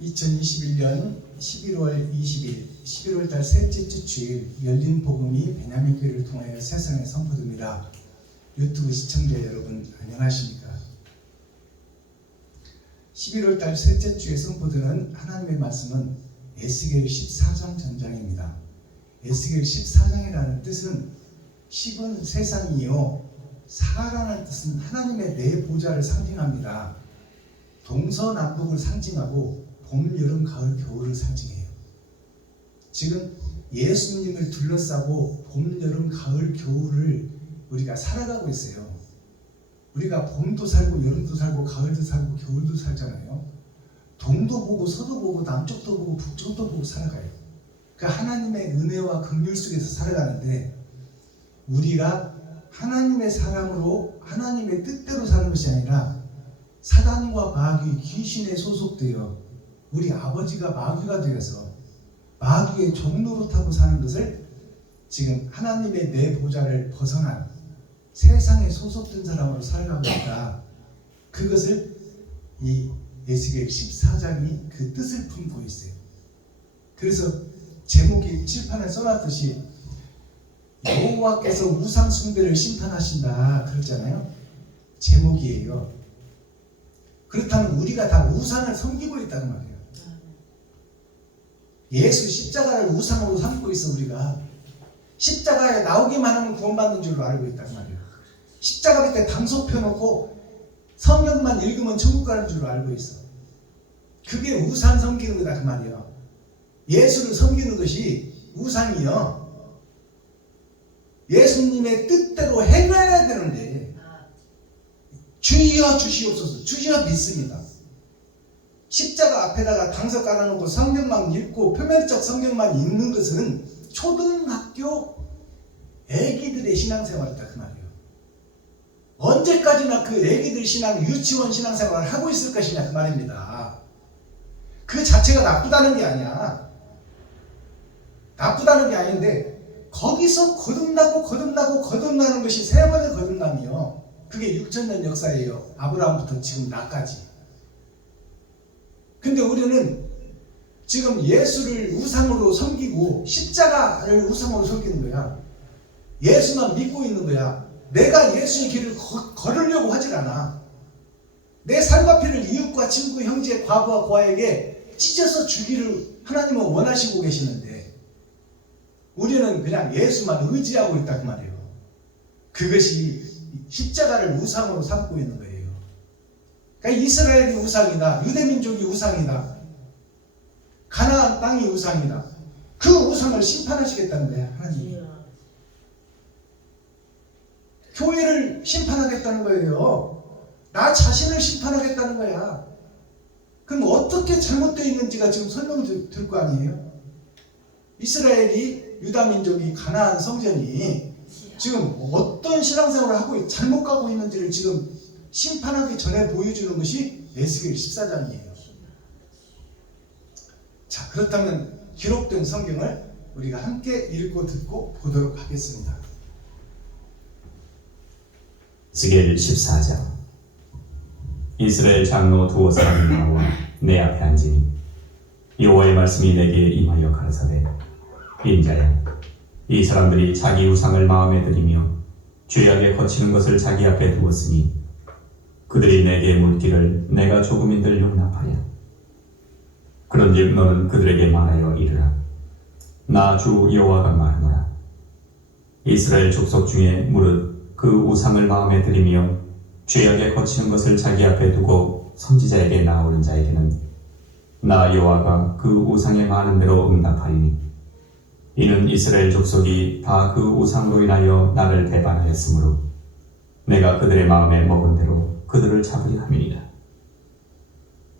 2021년 11월 20일 11월달 셋째 주 주일 열린 복음이 베냐민 교회를 통하여 세상에 선포됩니다. 유튜브 시청자 여러분 안녕하십니까? 11월달 셋째 주에 선포되는 하나님의 말씀은 에스겔 14장 전장입니다. 에스겔 14장이라는 뜻은 10은 세상이요 사라는 뜻은 하나님의 네 보좌를 상징합니다. 동서남북을 상징하고 봄, 여름, 가을, 겨울을 상징해요. 지금 예수님을 둘러싸고 봄, 여름, 가을, 겨울을 우리가 살아가고 있어요. 우리가 봄도 살고 여름도 살고 가을도 살고 겨울도 살잖아요. 동도 보고 서도 보고 남쪽도 보고 북쪽도 보고 살아가요. 그 하나님의 은혜와 긍휼 속에서 살아가는데 우리가 하나님의 사람으로 하나님의 뜻대로 사는 것이 아니라 사단과 마귀, 귀신에 소속되어 우리 아버지가 마귀가 되어서 마귀의 종노릇하고 사는 것을 지금 하나님의 내 보좌를 벗어난 세상에 소속된 사람으로 살아가고 있다. 그것을 이 에스겔 14장이 그 뜻을 품고 있어요. 그래서 제목이 칠판에 써놨듯이 여호와께서 우상 숭배를 심판하신다 그랬잖아요. 제목이에요. 그렇다면 우리가 다 우상을 섬기고 있다는 말이에요. 예수 십자가를 우상으로 삼고 있어. 우리가 십자가에 나오기만 하면 구원받는 줄로 알고 있단 말이에요. 십자가 밑에 당소 펴놓고 성경만 읽으면 천국 가는 줄로 알고 있어. 그게 우상 섬기는 거다 그 말이에요. 예수를 섬기는 것이 우상이요 예수님의 뜻대로 행해야 되는데 주여 주시옵소서. 주여 믿습니다. 십자가 앞에다가 당석 깔아놓고 성경만 읽고 표면적 성경만 읽는 것은 초등학교 애기들의 신앙생활이다 그 말이에요. 언제까지나 그 애기들 신앙, 유치원 신앙생활을 하고 있을 것이냐 그 말입니다. 그 자체가 나쁘다는 게 아니야. 나쁘다는 게 아닌데 거기서 거듭나는 것이 세 번의 거듭남이요. 그게 6,000년 역사예요. 아브라함부터 지금 나까지. 근데 우리는 지금 예수를 우상으로 섬기고 십자가를 우상으로 섬기는 거야. 예수만 믿고 있는 거야. 내가 예수의 길을 걸으려고 하질 않아. 내 살과 피를 이웃과 친구, 형제, 과부와 고아에게 찢어서 주기를 하나님은 원하시고 계시는데 우리는 그냥 예수만 의지하고 있다 그 말이에요. 그것이 십자가를 우상으로 삼고 있는 거예요. 그러니까 이스라엘이 우상이다. 유대민족이 우상이다. 가나안 땅이 우상이다. 그 우상을 심판하시겠다는 거야 하나님이. 교회를 심판하겠다는 거예요. 나 자신을 심판하겠다는 거야. 그럼 어떻게 잘못되어 있는지가 지금 설명될 거 아니에요. 이스라엘이 유다민족이 가나안 성전이 지금 어떤 신앙생활을 하고 잘못 가고 있는지를 지금 심판하기 전에 보여주는 것이 에스겔 14장이에요. 자, 그렇다면 기록된 성경을 우리가 함께 읽고 듣고 보도록 하겠습니다. 에스겔 14장. 이스라엘 장로 두어 사람이 나와 내 앞에 앉으니 여호와의 말씀이 내게 임하여 가라사대 인자야, 이 사람들이 자기 우상을 마음에 들이며 죄악에 거치는 것을 자기 앞에 두었으니 그들이 내게 물기를 내가 조금인들 용납하랴. 그런즉 너는 그들에게 말하여 이르라. 나 주 여호와가 말하노라. 이스라엘 족속 중에 무릇 그 우상을 마음에 들이며 죄악에 거치는 것을 자기 앞에 두고 선지자에게 나오는 자에게는 나 여호와가 그 우상에 많은 대로 응답하리니 이는 이스라엘 족속이 다 그 우상으로 인하여 나를 배반하였으므로 내가 그들의 마음에 먹은 대로 그들을 잡으려 함이니라.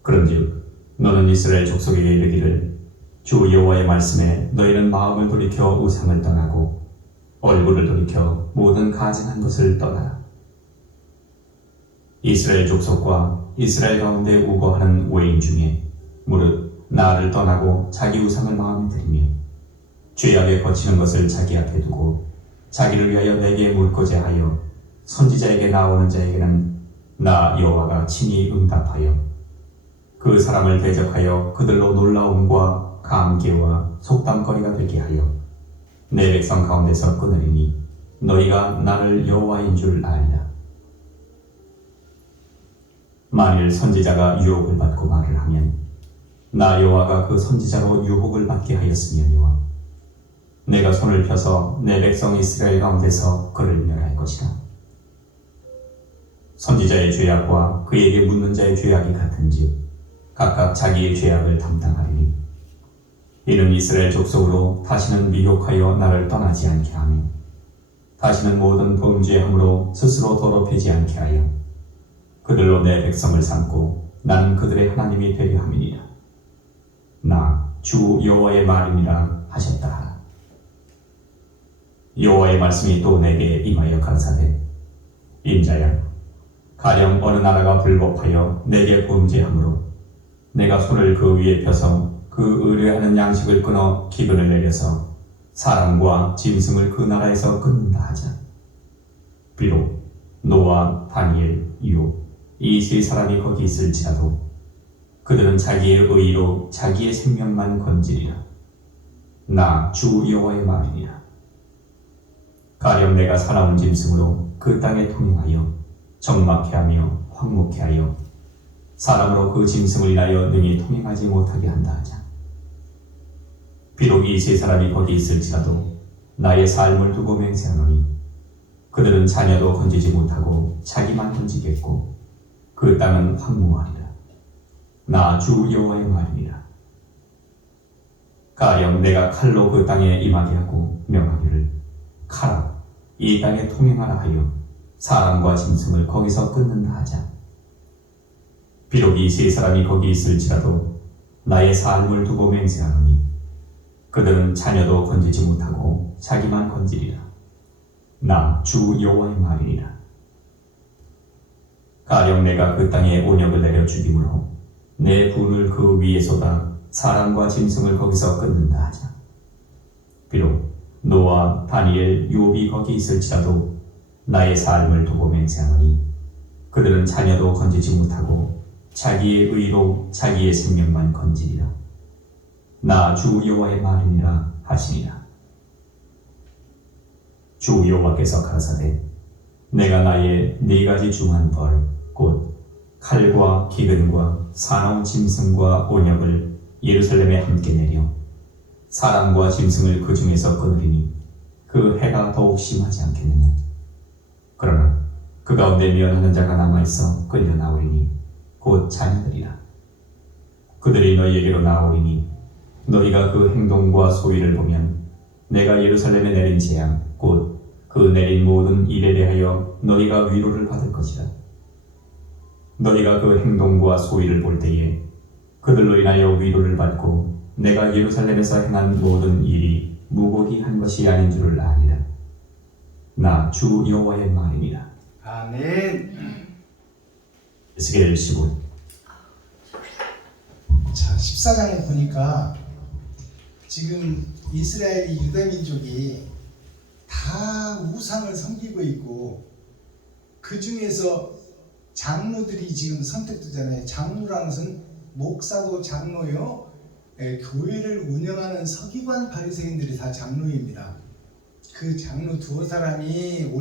그런즉 너는 이스라엘 족속에게 이르기를 주 여호와의 말씀에 너희는 마음을 돌이켜 우상을 떠나고 얼굴을 돌이켜 모든 가증한 것을 떠나라. 이스라엘 족속과 이스라엘 가운데 우거하는 외인 중에 무릇 나를 떠나고 자기 우상을 마음에 들이며 죄악에 거치는 것을 자기 앞에 두고 자기를 위하여 내게 물고자 하여 선지자에게 나오는 자에게는 나 여호와가 친히 응답하여 그 사람을 대적하여 그들로 놀라움과 감개와 속담거리가 되게 하여 내 백성 가운데서 끊으리니 너희가 나를 여호와인 줄 아리라. 만일 선지자가 유혹을 받고 말을 하면 나 여호와가 그 선지자로 유혹을 받게 하였으며니와 내가 손을 펴서 내 백성 이스라엘 가운데서 그를 멸할 것이다. 선지자의 죄악과 그에게 묻는 자의 죄악이 같은즉 각각 자기의 죄악을 담당하리니 이는 이스라엘 족속으로 다시는 미혹하여 나를 떠나지 않게 하며 다시는 모든 범죄함으로 스스로 더럽히지 않게 하여 그들로 내 백성을 삼고 나는 그들의 하나님이 되려 함이니라. 나 주 여호와의 말이니라 하셨다 하라. 여호와의 말씀이 또 내게 임하여 가라사대 인자야 가령 어느 나라가 불법하여 내게 범죄함으로 내가 손을 그 위에 펴서 그 의뢰하는 양식을 끊어 기근을 내려서 사람과 짐승을 그 나라에서 끊는다 하자. 비록 노아, 다니엘, 욥 이 세 사람이 거기 있을지라도 그들은 자기의 의로 자기의 생명만 건지리라. 나 주 여호와의 말이니라. 가령 내가 살아온 짐승으로 그 땅에 통행하여 적막해 하며 황목해 하여 사람으로 그 짐승을 인하여 능히 통행하지 못하게 한다 하자. 비록 이 세 사람이 거기 있을지라도 나의 삶을 두고 맹세하노니 그들은 자녀도 건지지 못하고 자기만 건지겠고 그 땅은 황무하리라. 나 주 여호와의 말이니라. 가령 내가 칼로 그 땅에 임하게 하고 명하기를 칼아 이 땅에 통행하라 하여 사람과 짐승을 거기서 끊는다 하자. 비록 이 세 사람이 거기 있을지라도 나의 삶을 두고 맹세하노니 그들은 자녀도 건지지 못하고 자기만 건지리라. 나 주 여호와의 말이니라. 가령 내가 그 땅에 온역을 내려 죽임으로 내 분을 그 위에 쏟아 사람과 짐승을 거기서 끊는다 하자. 비록 노아, 다니엘, 욥이 거기 있을지라도 나의 삶을 두고 맹세하노니 그들은 자녀도 건지지 못하고 자기의 의로 자기의 생명만 건지리라. 나 주 여호와의 말이니라 하시니라. 주 여호와께서 가라사대 내가 나의 네 가지 중한 벌 곧 칼과 기근과 사나운 짐승과 온역을 예루살렘에 함께 내려 사람과 짐승을 그 중에서 끊으리니 그 해가 더욱 심하지 않겠느냐. 그러나 그 가운데 면하는 자가 남아있어 끌려 나오리니 곧 자녀들이라. 그들이 너희에게로 나오리니 너희가 그 행동과 소위를 보면 내가 예루살렘에 내린 재앙 곧 그 내린 모든 일에 대하여 너희가 위로를 받을 것이라. 너희가 그 행동과 소위를 볼 때에 그들로 인하여 위로를 받고 내가 예루살렘에서 행한 모든 일이 무고히 한 것이 아닌 줄을 아니라. 나 주 여호와의 말이니라. 아멘. 에스겔 15. 자, 14장에 보니까 지금 이스라엘 유대민족이 다 우상을 섬기고 있고 그 중에서 장로들이 지금 선택되잖아요. 장로라는 것은 목사도 장로요, 교회를 운영하는 서기관 바리새인들이 다 장로입니다. 그 장로 두어 사람이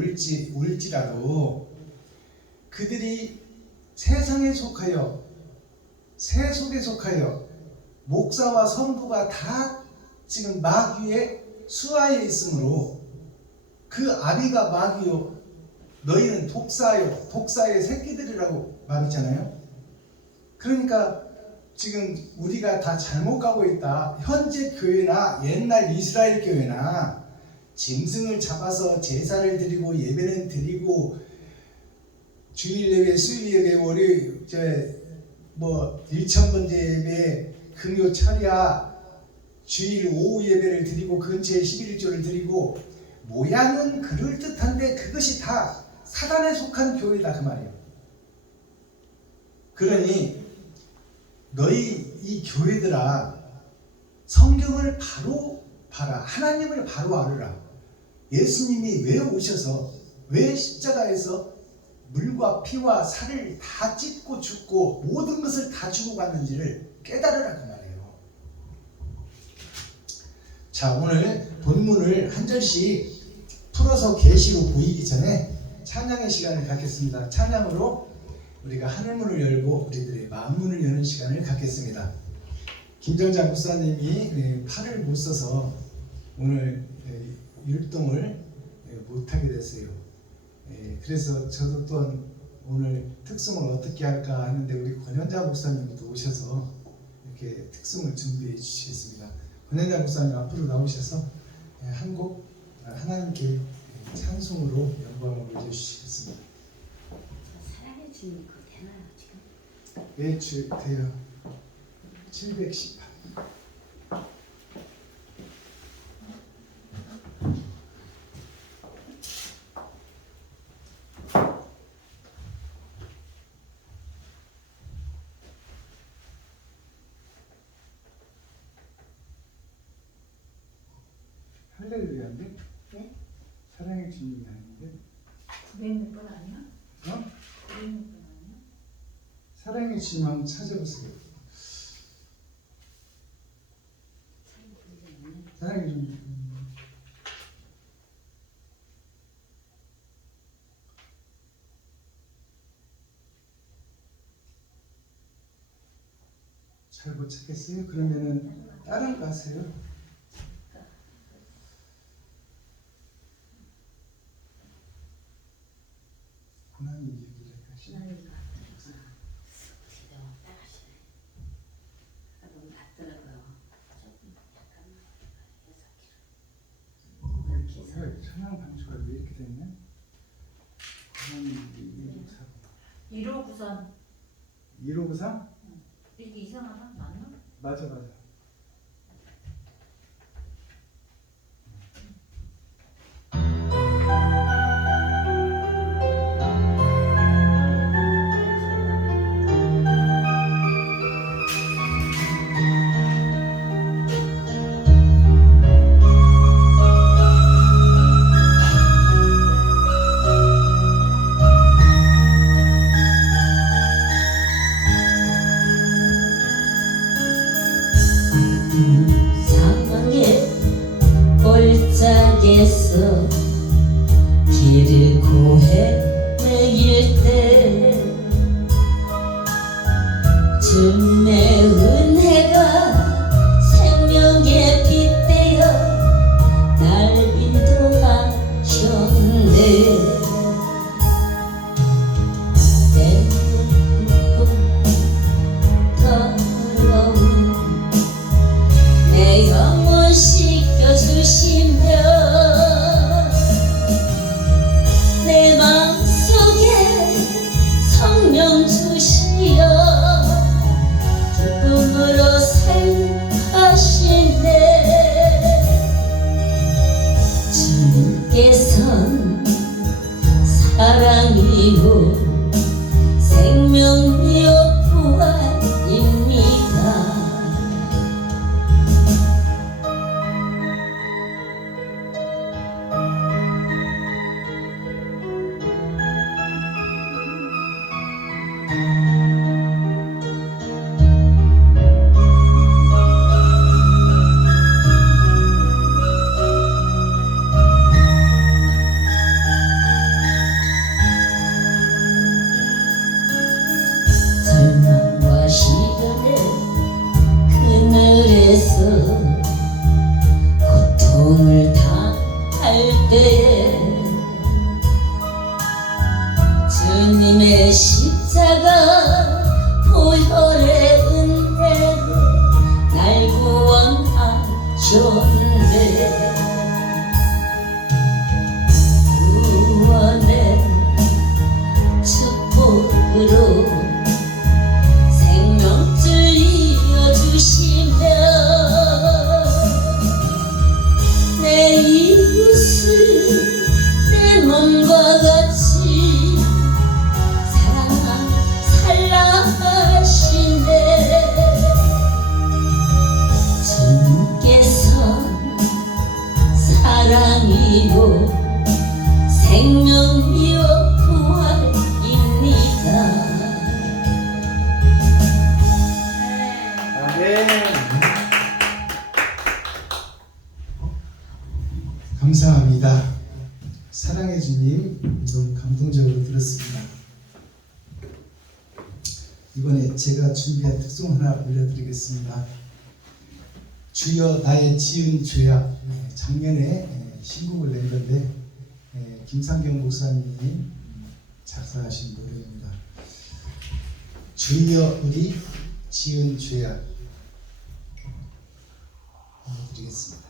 올지라도 그들이 세상에 속하여 세속에 속하여 목사와 성부가 다 지금 마귀의 수하에 있으므로 그 아비가 마귀요 너희는 독사요 독사의 새끼들이라고 말했잖아요. 그러니까 지금 우리가 다 잘못 가고 있다. 현재 교회나 옛날 이스라엘 교회나 짐승을 잡아서 제사를 드리고 예배를 드리고 주일 예배, 수일 예배, 월요일 일천번제 예배, 금요 철야, 주일 오후 예배를 드리고 근처에 11조를 드리고 모양은 그럴듯한데 그것이 다 사단에 속한 교회다 그 말이에요. 그러니 너희 이 교회들아 성경을 바로 봐라. 하나님을 바로 알으라. 예수님이 왜 오셔서 왜 십자가에서 물과 피와 살을 다 찢고 죽고 모든 것을 다 주고 갔는지를 깨달으라 그 말이에요. 자, 오늘 본문을 한 절씩 풀어서 계시로 보이기 전에 찬양의 시간을 갖겠습니다. 찬양으로 우리가 하늘문을 열고 우리들의 마음문을 여는 시간을 갖겠습니다. 김정자 목사님이 팔을 못 써서 오늘 율동을 못하게 됐어요. 그래서 저도 또한 오늘 특송을 어떻게 할까 하는데 우리 권현자 목사님도 오셔서 이렇게 특송을 준비해 주시겠습니다. 권현자 목사님 앞으로 나오셔서 한 곡 하나님께 찬송으로 영광을 올려주시겠습니다. 사랑의 주님 그거 되나요 지금? 네, 돼요. 718. 할렐루야인데? 네? 사랑의 주님이 아닌데? 900몇 번 아니야? 어? 900몇 번 아니야? 사랑의 주님 한번 찾아보세요. 참 부르지 않네. 사랑의 주님. 잘 못 찾겠어요? 그러면은 다른 거 하세요. 고난이 이기를 하시네. 하나님과 들었구나. 어떻게 왔다 가시네. 너무 낮더라고요. 조금 약간만 해서 이렇게 해서 천양 방주가 왜 이렇게 됐네? 고난이 이기를 사고. 1593 1593? 이게 이상하다 맞나? 맞아. 사망의 골짜기에서 길을 고해 매일 때 주님의 은혜가 생명의 빛되어 날 인도하셨네. 더러운 내 영혼 씻겨주시며 내 마음 감사합니다. 사랑해 주님, 너무 감동적으로 들었습니다. 이번에 제가 준비한 특송 하나 올려드리겠습니다. 주여 나의 지은 죄악. 작년에 신곡을 낸 건데 김상경 목사님이 작사하신 노래입니다. 주여 우리 지은 죄악 올려드리겠습니다.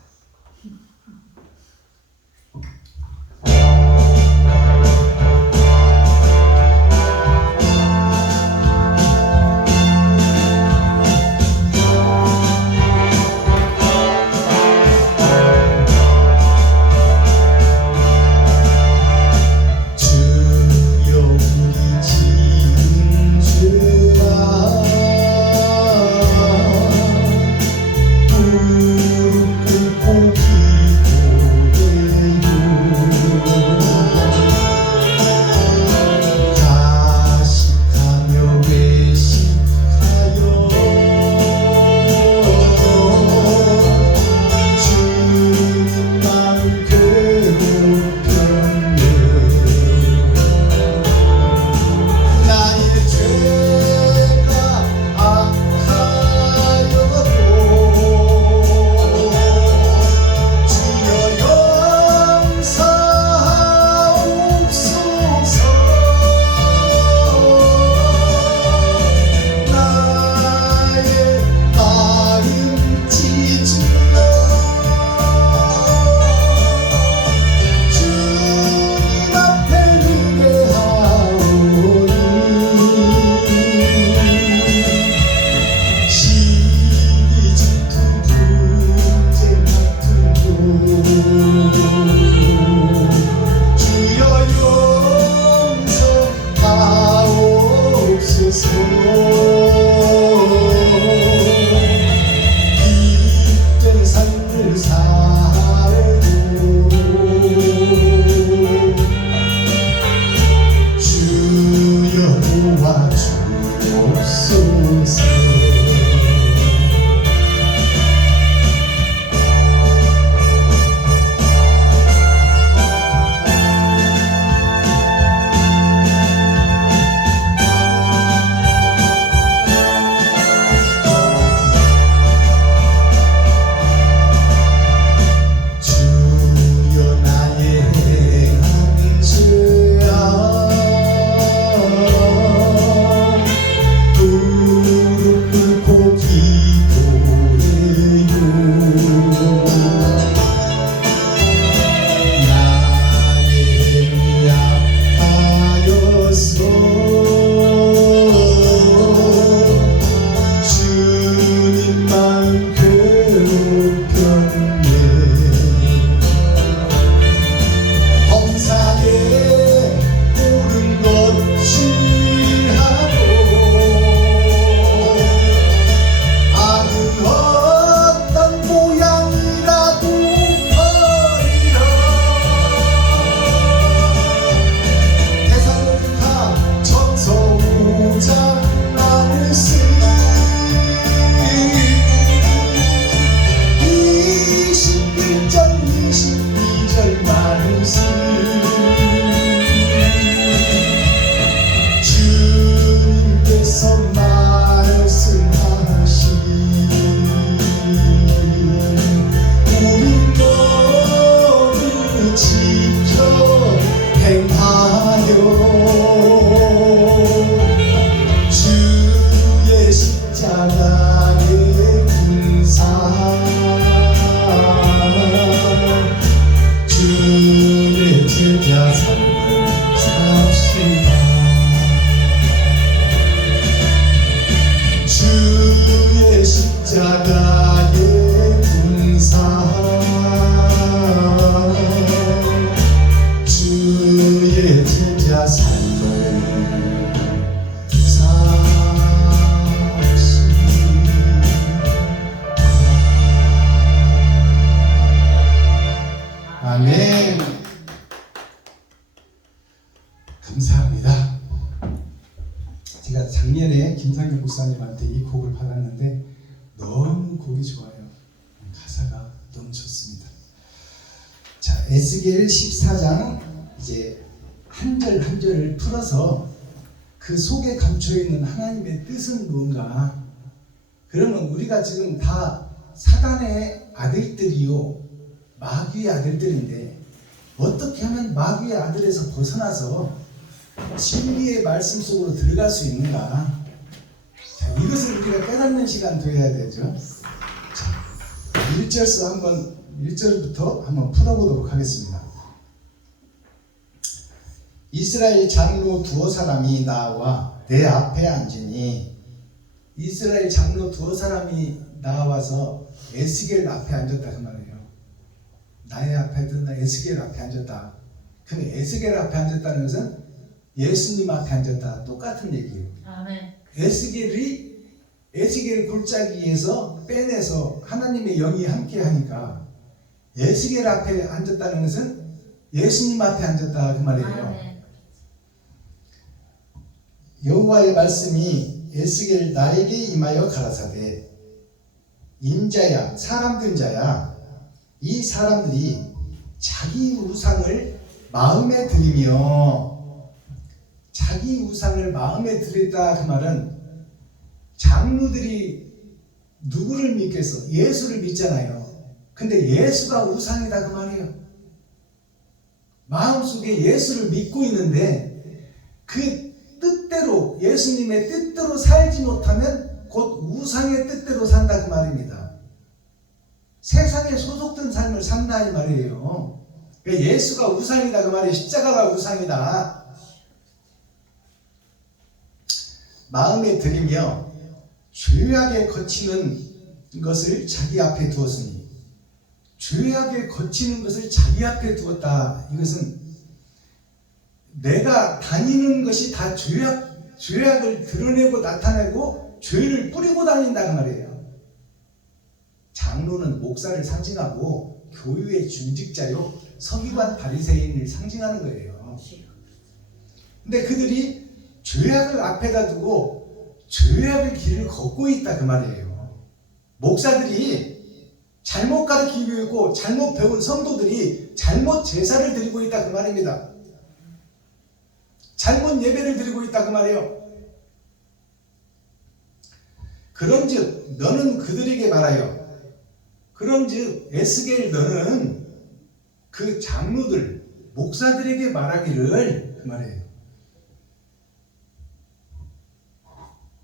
아멘. 감사합니다. 제가 작년에 김상경 목사님한테 이 곡을 받았는데 에스겔 14장 이제 한 절 한 절을 풀어서 그 속에 감춰 있는 하나님의 뜻은 뭔가? 그러면 우리가 지금 다 사단의 아들들이요, 마귀의 아들들인데 어떻게 하면 마귀의 아들에서 벗어나서 진리의 말씀 속으로 들어갈 수 있는가? 자, 이것을 우리가 깨닫는 시간 되어야 되죠. 자, 1절부터 한번 풀어보도록 하겠습니다. 이스라엘 장로 두어 사람이 나와 내 앞에 앉으니, 이스라엘 장로 두어 사람이 나와서 에스겔 앞에 앉았다 그 말이에요. 나의 앞에 든다, 에스겔 앞에 앉았다. 그럼 에스겔 앞에 앉았다는 것은 예수님 앞에 앉았다, 똑같은 얘기예요. 아멘. 에스겔 골짜기에서 빼내서 하나님의 영이 함께 하니까 에스겔 앞에 앉았다는 것은 예수님 앞에 앉았다 그 말이에요. 아멘. 여호와의 말씀이 에스겔 나에게 임하여 가라사대, 인자야, 사람된 자야, 이 사람들이 자기 우상을 마음에 들이며, 자기 우상을 마음에 들였다 그 말은 장로들이 누구를 믿겠어? 예수를 믿잖아요. 근데 예수가 우상이다 그 말이에요. 마음속에 예수를 믿고 있는데 그 뜻대로, 예수님의 뜻대로 살지 못하면 곧 우상의 뜻대로 산다 그 말입니다. 세상에 소속된 삶을 산다 이 말이에요. 그러니까 예수가 우상이다 그 말이에요. 십자가가 우상이다. 마음에 들이며 죄악에 거치는 것을 자기 앞에 두었으니, 죄악에 거치는 것을 자기 앞에 두었다. 이것은 내가 다니는 것이 다 죄악을 드러내고 나타내고 죄를 뿌리고 다닌다 그 말이에요. 장로는 목사를 상징하고 교회의 중직자요, 서기관 바리새인을 상징하는 거예요. 근데 그들이 죄악을 앞에다 두고 죄악의 길을 걷고 있다 그 말이에요. 목사들이 잘못 가르치고 있고 잘못 배운 성도들이 잘못 제사를 드리고 있다 그 말입니다. 잘못 예배를 드리고 있다 그 말이에요. 그런즉 너는 그들에게 말하여, 그런즉 에스겔 너는 그 장로들, 목사들에게 말하기를 그 말이에요.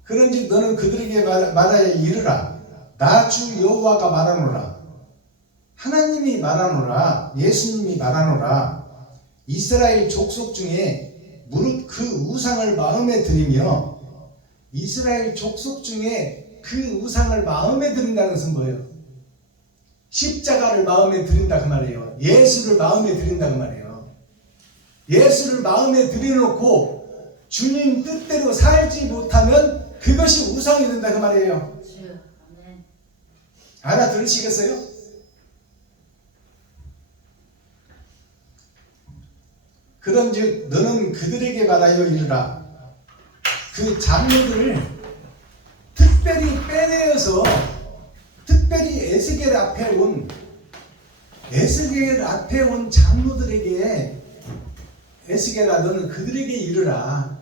그런즉 너는 그들에게 말하여 이르라. 나 주 여호와가 말하노라. 하나님이 말하노라. 예수님이 말하노라. 이스라엘 족속 중에 무릇 그 우상을 마음에 들이며, 이스라엘 족속 중에 그 우상을 마음에 들인다는 것은 뭐예요? 십자가를 마음에 들인다 그 말이에요. 예수를 마음에 들인다 그 말이에요. 예수를 마음에 들여놓고 주님 뜻대로 살지 못하면 그것이 우상이 된다 그 말이에요. 알아들으시겠어요? 그런즉 너는 그들에게 말하여 이르라. 그 장로들을 특별히 빼내어서, 특별히 에스겔 앞에 온 장로들에게, 에스겔아 너는 그들에게 이르라.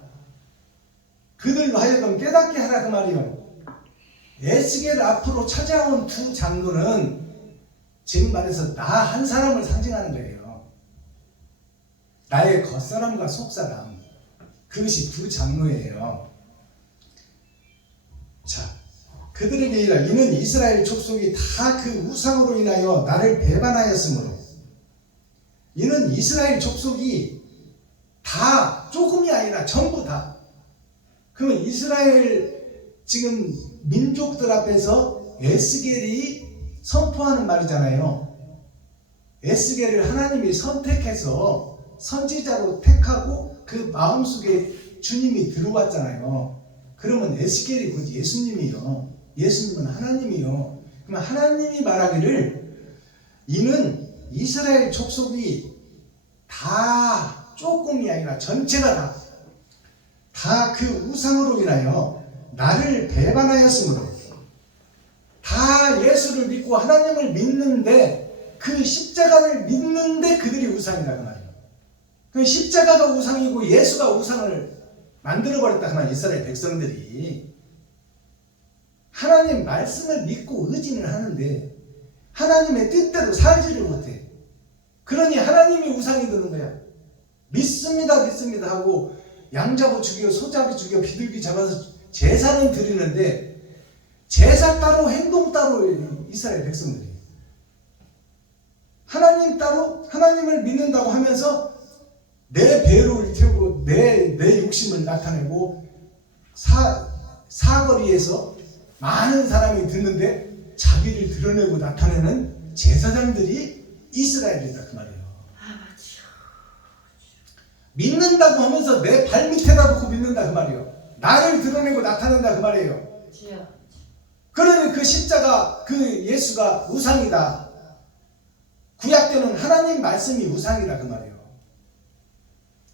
그들로 하여금 깨닫게 하라 그 말이요. 에스겔 앞으로 찾아온 두 장로는 지금 말해서 나 한 사람을 상징하는 거예요. 나의 겉사람과 속사람, 그것이 두 장로예요. 자, 그들에게 이르라. 이는 이스라엘 족속이 다 그 우상으로 인하여 나를 배반하였으므로. 이는 이스라엘 족속이 다, 조금이 아니라 전부 다. 그러면 이스라엘 지금 민족들 앞에서 에스겔이 선포하는 말이잖아요. 에스겔을 하나님이 선택해서 선지자로 택하고 그 마음속에 주님이 들어왔잖아요. 그러면 에스겔이 곧 예수님이요. 예수님은 하나님이요. 그러면 하나님이 말하기를 이는 이스라엘 족속이 다, 조금이 아니라 전체가 다 그 우상으로 인하여 나를 배반하였으므로, 다 예수를 믿고 하나님을 믿는데 그 십자가를 믿는데 그들이 우상이다 그 말이에요. 그 십자가가 우상이고 예수가 우상을 만들어버렸다 그 말이에요. 이스라엘 백성들이 하나님 말씀을 믿고 의지는 하는데 하나님의 뜻대로 살지를 못해. 그러니 하나님이 우상이 되는 거야. 믿습니다 믿습니다 하고 양 잡아 죽여 소 잡아 죽여 비둘기 잡아서 제사는 드리는데 제사 따로 행동 따로 이스라엘 백성들이 하나님 따로 하나님을 믿는다고 하면서 내 배로를 태우고 내 욕심을 나타내고 사거리에서 많은 사람이 듣는데 자기를 드러내고 나타내는 제사장들이 이스라엘이다 그 말이에요. 믿는다고 하면서 내 발밑에다 놓고 믿는다 그 말이에요. 나를 드러내고 나타낸다 그 말이에요. 그러니 그 십자가 그 예수가 우상이다. 구약 때는 하나님 말씀이 우상이다 그 말이에요.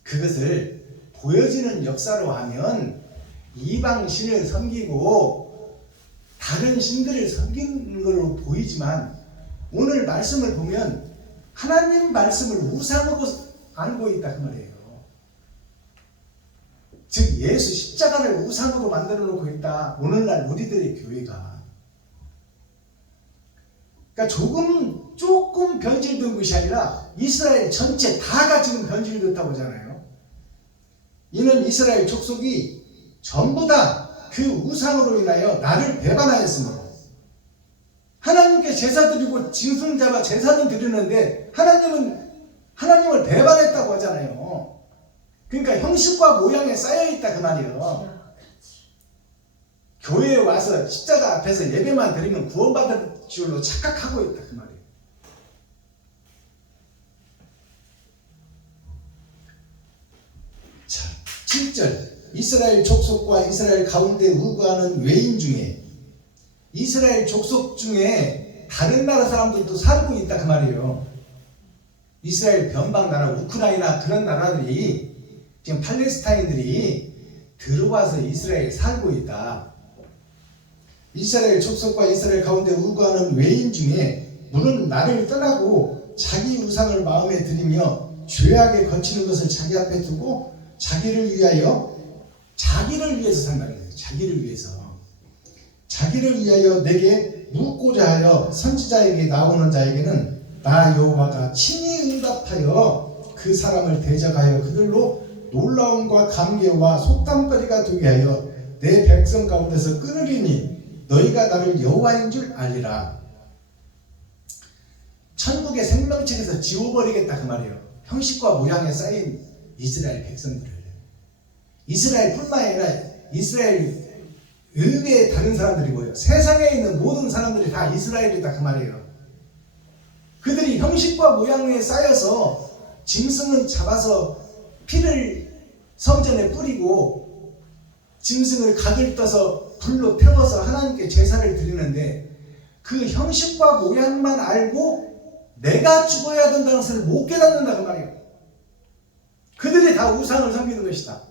그것을 보여지는 역사로 하면 이방 신을 섬기고 다른 신들을 섬기는 걸로 보이지만 오늘 말씀을 보면 하나님 말씀을 우상으로 알고 있다 그 말이에요. 즉 예수 십자가를 우상으로 만들어 놓고 있다. 오늘날 우리들의 교회가 그러니까 조금 변질된 것이 아니라 이스라엘 전체 다가 지금 변질됐다고 하잖아요. 이는 이스라엘 족속이 전부 다 그 우상으로 인하여 나를 배반하였으므로 하나님께 제사 드리고 짐승 잡아 제사는 드리는데 하나님을 배반했다고 하잖아요. 그러니까 형식과 모양에 쌓여있다 그 말이에요. 교회에 와서 십자가 앞에서 예배만 드리면 구원받을 줄로 착각하고 있다 그 말이에요. 자, 7절 이스라엘 족속과 이스라엘 가운데 우거하는 외인 중에 이스라엘 족속 중에 다른 나라 사람들도 살고 있다 그 말이에요. 이스라엘 변방 나라 우크라이나 그런 나라들이 지금 팔레스타인들이 들어와서 이스라엘에 살고 있다. 이스라엘 족속과 이스라엘 가운데 우거하는 외인 중에 물은 나를 떠나고 자기 우상을 마음에 들이며 죄악에 거치는 것을 자기 앞에 두고 자기를 위해서 산다는 거예요. 자기를 위하여 내게 묻고자 하여 선지자에게 나오는 자에게는 나 여호와가 친히 응답하여 그 사람을 대적하여 그들로 놀라움과 감개와 속담거리가 되게 하여 내 백성 가운데서 끊으리니 너희가 나를 여호와인 줄 알리라. 천국의 생명책에서 지워버리겠다 그 말이에요. 형식과 모양에 쌓인 이스라엘 백성들을. 이스라엘뿐만 아니라 이스라엘 의외의 다른 사람들이고요. 세상에 있는 모든 사람들이 다 이스라엘이다 그 말이에요. 그들이 형식과 모양에 쌓여서 짐승은 잡아서 피를 성전에 뿌리고 짐승을 가들 떠서 불로 태워서 하나님께 제사를 드리는데 그 형식과 모양만 알고 내가 죽어야 된다는 것을 못 깨닫는다 그 말이에요. 그들이 다 우상을 섬기는 것이다.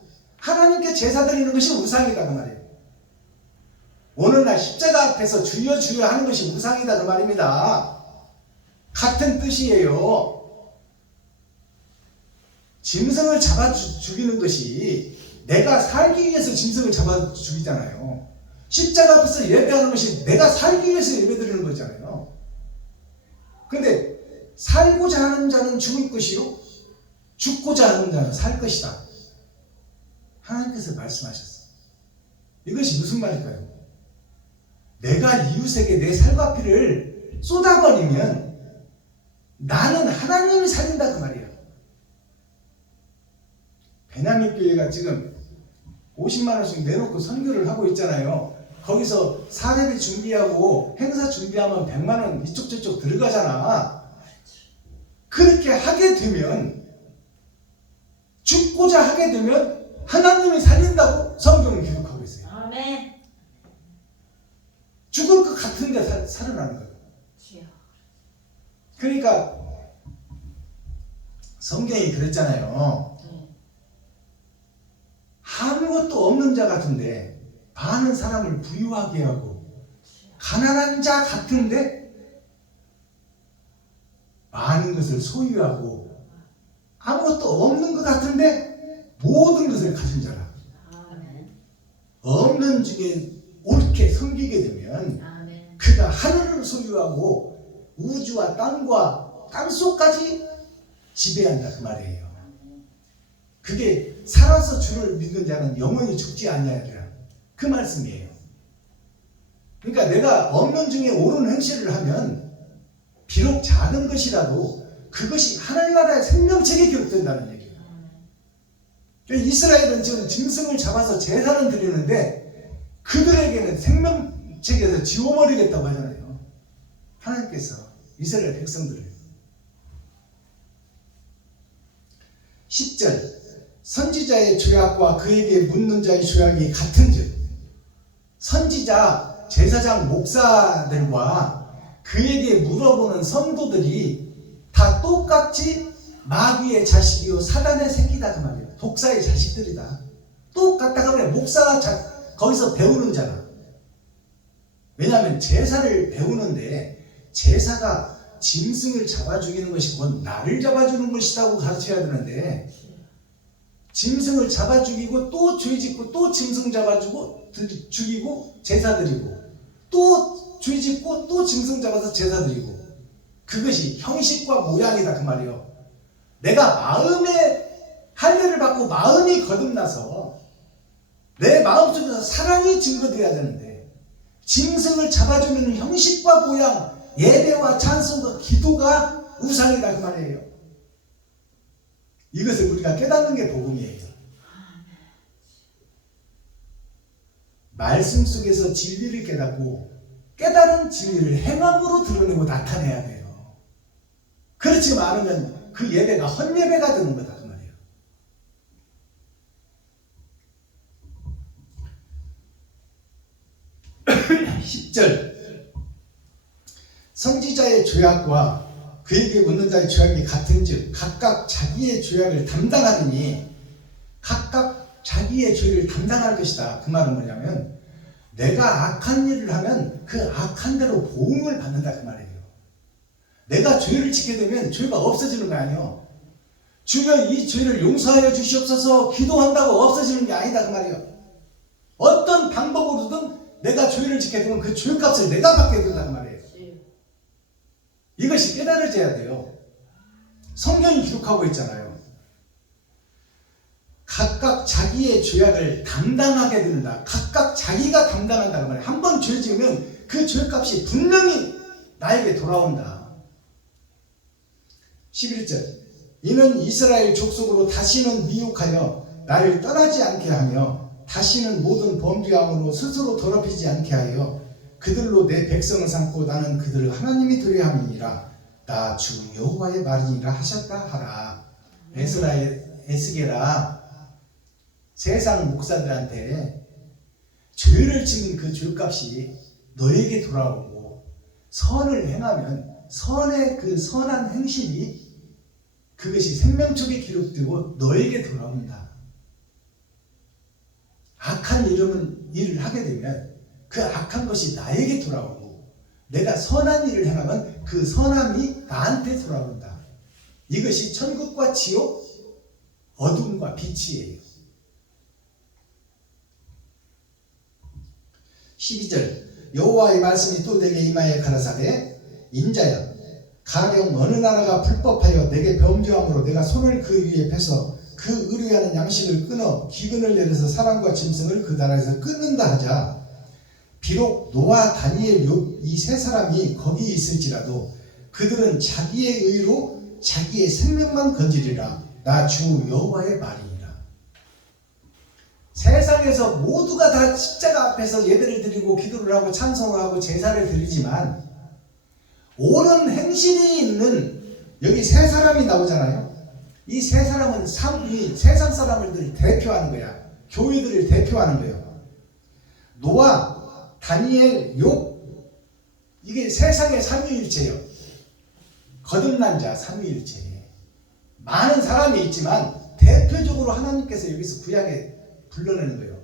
하나님께 제사 드리는 것이 우상이다 그 말이에요. 오늘날 십자가 앞에서 주여 주여 하는 것이 우상이다 그 말입니다. 같은 뜻이에요. 짐승을 잡아 죽이는 것이 내가 살기 위해서 짐승을 잡아 죽이잖아요. 십자가 앞에서 예배하는 것이 내가 살기 위해서 예배드리는 거잖아요. 그런데 살고자 하는 자는 죽을 것이요 죽고자 하는 자는 살 것이다. 하나님께서 말씀하셨어. 이것이 무슨 말일까요? 내가 이웃에게 내 살과 피를 쏟아버리면 나는 하나님이 살린다 그 말이야. 베냐민 교회가 지금 50만 원씩 내놓고 선교를 하고 있잖아요. 거기서 사례비 준비하고 행사 준비하면 100만 원 이쪽 저쪽 들어가잖아. 그렇게 하게 되면 죽고자 하게 되면 하나님이 살린다고 성경은 기록하고 있어요. 아멘. 죽을 것 같은데 살아나는 거예요. 그러니까 성경이 그랬잖아요. 아무것도 없는 자 같은데 많은 사람을 부유하게 하고 가난한 자 같은데 많은 것을 소유하고 아무것도 없는 것 같은데 모든 것을 가진 자라. 없는 중에 옳게 섬기게 되면 그가 하늘을 소유하고 우주와 땅과 땅속까지 지배한다 그 말이에요. 그게 살아서 주를 믿는 자는 영원히 죽지 않냐라 그 말씀이에요. 그러니까 내가 없는 중에 옳은 행실을 하면 비록 작은 것이라도 그것이 하늘나라의 생명책에 기록된다는 얘기예요. 이스라엘은 지금 짐승을 잡아서 제사를 드리는데 그들에게는 생명책에서 지워버리겠다고 하잖아요. 하나님께서 이스라엘 백성들을. 10절 선지자의 죄악과 그에게 묻는 자의 죄악이 같은즉 선지자, 제사장, 목사들과 그에게 물어보는 성도들이 다 똑같이 마귀의 자식이요 사단의 새끼다 그 말이에요. 독사의 자식들이다. 똑같다 그래. 목사가 거기서 배우는 자라. 왜냐하면 제사를 배우는데 제사가 짐승을 잡아 죽이는 것이 곧 나를 잡아 주는 것이라고 가르쳐야 되는데 짐승을 잡아 죽이고 또 죄 짓고 또 짐승 잡아 죽이고 제사 드리고 또 죄 짓고 또 짐승 잡아서 제사 드리고 그것이 형식과 모양이다 그 말이에요. 내가 마음에 할례를 받고 마음이 거듭나서 내 마음속에서 사랑이 증거되어야 되는데 짐승을 잡아주는 형식과 모양 예배와 찬송과 기도가 우상이다 그 말이에요. 이것을 우리가 깨닫는 게 복음이에요. 말씀 속에서 진리를 깨닫고 깨달은 진리를 행함으로 드러내고 나타내야 돼요. 그렇지 않으면 그 예배가 헛예배가 되는 거다 그 말이에요. (10절) 선지자의 죄악과 그에게 묻는 자의 죄악이 같은즉 각각 자기의 죄악을 담당하리니 각각 자기의 죄를 담당할 것이다. 그 말은 뭐냐면 내가 악한 일을 하면 그 악한 대로 보응을 받는다 그 말이에요. 내가 죄를 짓게 되면 죄가 없어지는 거 아니에요. 주여 이 죄를 용서하여 주시옵소서 기도한다고 없어지는 게 아니다 그 말이에요. 어떤 방법으로든 내가 죄를 짓게 되면 그 죄값을 내가 받게 된다 그 말이에요. 이것이 깨달아져야 돼요. 성경이 기록하고 있잖아요. 각각 자기의 죄악을 담당하게 된다. 각각 자기가 담당한다는 말이에요. 한 번 죄 지으면 그 죄값이 분명히 나에게 돌아온다. 11절 이는 이스라엘 족속으로 다시는 미혹하여 나를 떠나지 않게 하며 다시는 모든 범죄함으로 스스로 더럽히지 않게 하여 그들로 내 백성을 삼고 나는 그들을 하나님이 되려 함이니라. 나 주 여호와의 말이니라 하셨다 하라. 에스겔아 세상 목사들한테 죄를 지은 그 죄값이 너에게 돌아오고 선을 행하면 선의 그 선한 행실이 그것이 생명책에 기록되고 너에게 돌아온다. 악한 일을 하게 되면 그 악한 것이 나에게 돌아오고 내가 선한 일을 행하면 그 선함이 나한테 돌아온다. 이것이 천국과 지옥, 어둠과 빛이에요. 12절 여호와의 말씀이 또 내게 임하여 가라사대 인자여 가령 어느 나라가 불법하여 내게 범죄함으로 내가 손을 그 위에 펴서 그 의뢰하는 양식을 끊어 기근을 내려서 사람과 짐승을 그 나라에서 끊는다 하자 비록 노아 다니엘 욥 이 세 사람이 거기 있을지라도 그들은 자기의 의로 자기의 생명만 건지리라. 나 주 여호와의 말이니라. 세상에서 모두가 다 십자가 앞에서 예배를 드리고 기도를 하고 찬송을 하고 제사를 드리지만 옳은 행실이 있는 여기 세 사람이 나오잖아요. 이 세 사람은 세상 사람들을 대표하는 거야. 교회들을 대표하는 거예요. 노아, 다니엘, 욥 이게 세상의 삼위일체예요. 거듭난 자 삼위일체. 많은 사람이 있지만 대표적으로 하나님께서 여기서 구약에 불러내는 거예요.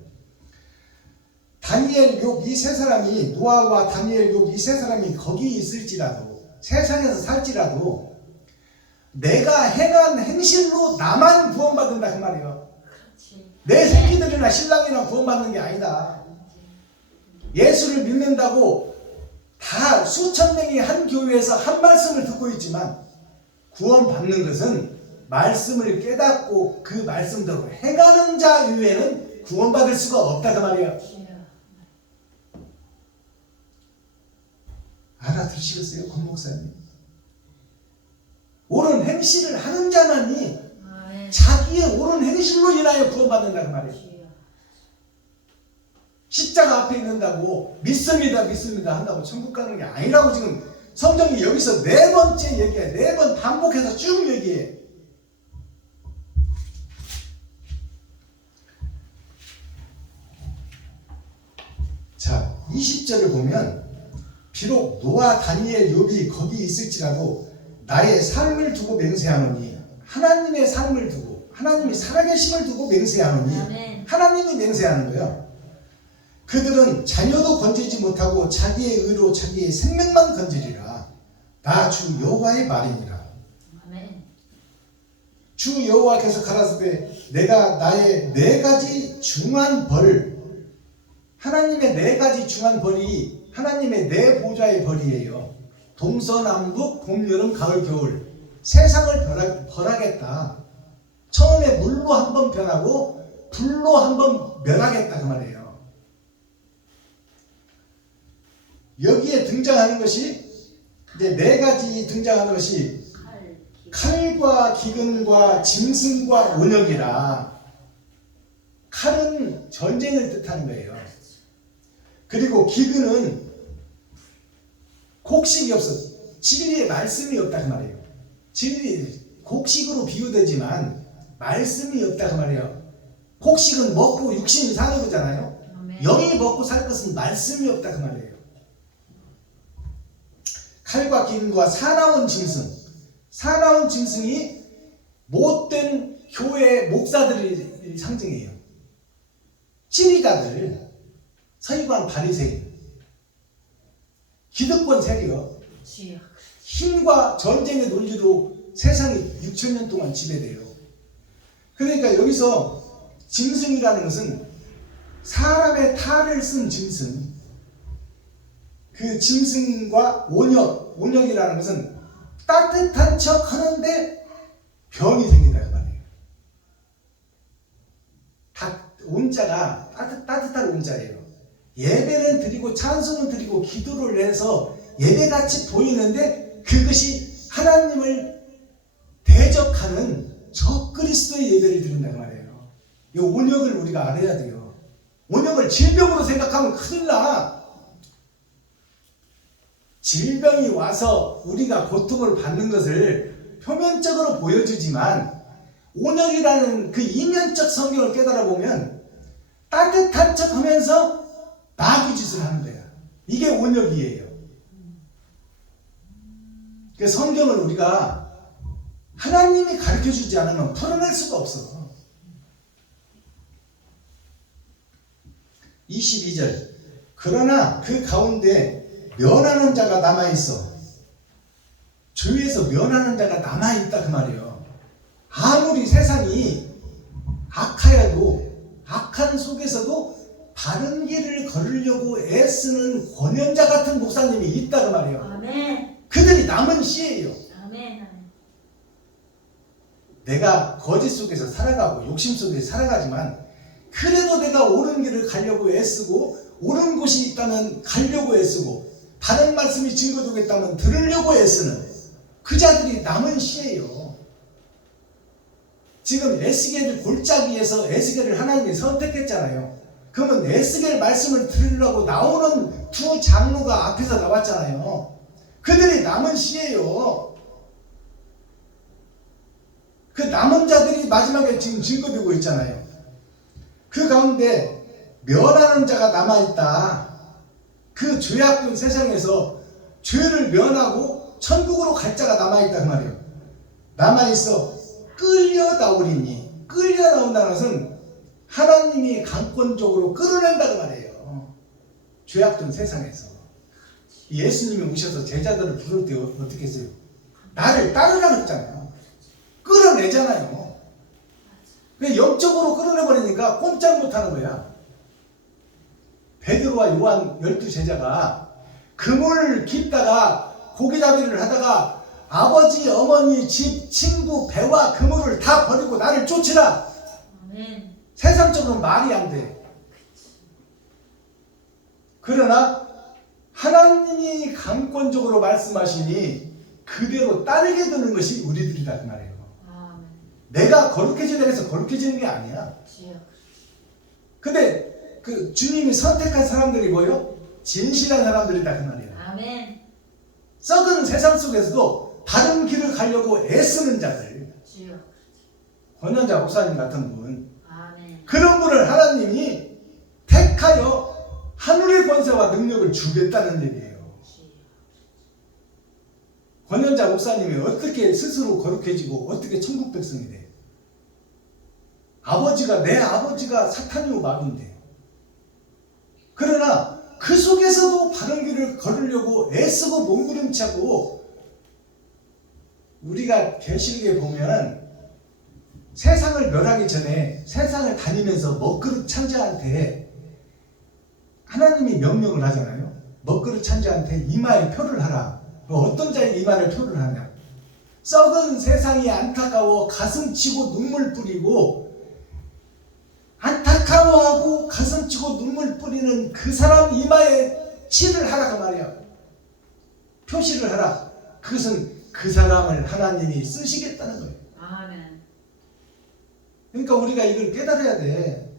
다니엘, 욥 이 세 사람이 노아와 다니엘, 욥 이 세 사람이 거기 있을지라도 세상에서 살지라도 내가 행한 행실로 나만 구원받는다 그 말이에요. 그렇지. 내 새끼들이나 신랑이나 구원받는 게 아니다. 예수를 믿는다고 다 수천 명이 한 교회에서 한 말씀을 듣고 있지만 구원받는 것은 말씀을 깨닫고 그 말씀대로 행하는 자 이외에는 구원받을 수가 없다 그 말이에요. 알아들으시겠어요, 권 목사님? 옳은 행실을 하는 자만이 자기의 옳은 행실로 인하여 구원받는다 그 말이에요. 십자가 앞에 있는다고 믿습니다 한다고 천국 가는 게 아니라고 지금 성경이 여기서 네 번째 얘기해. 네 번 반복해서 쭉 얘기해. 자, 20절을 보면 비록 노아, 다니엘, 욥이 거기 있을지라도 나의 삶을 두고 맹세하노니, 하나님의 삶을 두고, 하나님이 살아계심을 두고 맹세하노니, 하나님이 맹세하는 거예요. 그들은 자녀도 건지지 못하고 자기의 의로 자기의 생명만 건지리라. 나 주 여호와의 말이니라. 주 여호와께서 가라사대 내가 나의 네 가지 중한 벌, 하나님의 네 가지 중한 벌이 하나님의 네 보좌의 벌이에요. 동서남북 봄 여름 가을 겨울 세상을 벌하겠다. 처음에 물로 한번 변하고 불로 한번 멸하겠다 그 말이에요. 여기에 등장하는 것이 이제 네 가지 등장하는 것이 칼과 기근과 짐승과 온역이라. 칼은 전쟁을 뜻하는 거예요. 그리고 기근은 곡식이 없어. 진리의 말씀이 없다 그 말이에요. 진리 곡식으로 비유되지만 말씀이 없다 그 말이에요. 곡식은 먹고 육신이 사는 거잖아요. 영이 먹고 살 것은 말씀이 없다 그 말이에요. 칼과 기근과 사나운 짐승. 사나운 짐승이 못된 교회 목사들의 상징이에요. 지리가들, 서기관 바리새인, 기득권 세력, 힘과 전쟁의 논리로 세상이 6,000년 동안 지배돼요. 그러니까 여기서 짐승이라는 것은 사람의 탈을 쓴 짐승, 그 짐승과 온역이라는 것은 따뜻한 척 하는데 병이 생긴다 그 말이에요. 온자가 따뜻한 온자예요. 예배는 드리고 찬송은 드리고 기도를 해서 예배같이 보이는데 그것이 하나님을 대적하는 적그리스도의 예배를 드린다 그 말이에요. 이 온역을 우리가 알아야 돼요. 온역을 질병으로 생각하면 큰일 나. 질병이 와서 우리가 고통을 받는 것을 표면적으로 보여주지만 온역이라는 그 이면적 성경을 깨달아보면 따뜻한 척 하면서 마귀짓을 하는 거야. 이게 온역이에요. 그 성경을 우리가 하나님이 가르쳐주지 않으면 풀어낼 수가 없어. 22절 그러나 그 가운데 면하는 자가 남아있어. 주위에서 면하는 자가 남아있다 그 말이에요. 아무리 세상이 악하여도 악한 속에서도 바른 길을 걸으려고 애쓰는 권연자 같은 목사님이 있다 그 말이에요. 아멘. 그들이 남은 씨예요. 아멘. 내가 거짓 속에서 살아가고 욕심 속에서 살아가지만 그래도 내가 옳은 길을 가려고 애쓰고 옳은 곳이 있다면 가려고 애쓰고 다른 말씀이 증거되겠다면 들으려고 애쓰는 그 자들이 남은 씨예요. 지금 에스겔을 골짜기에서 에스겔을 하나님이 선택했잖아요. 그러면 에스겔 말씀을 들으려고 나오는 두 장로가 앞에서 나왔잖아요. 그들이 남은 씨예요. 그 남은 자들이 마지막에 지금 증거되고 있잖아요. 그 가운데 면하는 자가 남아있다. 그 죄악된 세상에서 죄를 면하고 천국으로 갈 자가 남아있다 그 말이에요. 남아있어 끌려 나오리니. 끌려 나온다는 것은 하나님이 강권적으로 끌어낸다 그 말이에요. 죄악된 세상에서. 예수님이 오셔서 제자들을 부를 때 어떻게 했어요? 나를 따르라 그랬잖아요. 끌어내잖아요. 그냥 영적으로 끌어내버리니까 꼼짝 못하는 거야. 베드로와 요한 12제자가 그물 깊다가 고기잡이를 하다가 아버지, 어머니, 집, 친구, 배와 그물을 다 버리고 나를 쫓으라. 아멘. 세상적으로는 말이 안 돼. 그러나 하나님이 강권적으로 말씀하시니 그대로 따르게 되는 것이 우리들이다 그 말이에요. 아멘. 내가 거룩해지려고 해서 거룩해지는 게 아니야. 주여. 근데 그 주님이 선택한 사람들이 뭐요? 진실한 사람들이다 그 말이에요. 아멘. 썩은 세상 속에서도 바른 길을 가려고 애쓰는 자들, 주여. 권현자 목사님 같은 분, 아멘. 그런 분을 하나님이 택하여 하늘의 권세와 능력을 주겠다는 얘기예요. 주여. 권현자 목사님이 어떻게 스스로 거룩해지고 어떻게 천국 백성이 돼? 내 아버지가 사탄이고 마귀인데. 그러나 그 속에서도 바른 길을 걸으려고 애쓰고 몸부림치고, 우리가 계시록에 보면 세상을 멸하기 전에 세상을 다니면서 먹그릇 찬자한테 하나님이 명령을 하잖아요. 먹그릇 찬자한테 이마에 표를 하라. 어떤 자의 이마에 표를 하냐? 썩은 세상이 안타까워 가슴 치고 눈물 뿌리고, 안타까워하고 가슴 치고 눈물 뿌리는 그 사람 이마에 칠을 하라 그 말이야. 표시를 하라. 그것은 그 사람을 하나님이 쓰시겠다는 거예요. 아멘. 그러니까 우리가 이걸 깨달아야 돼.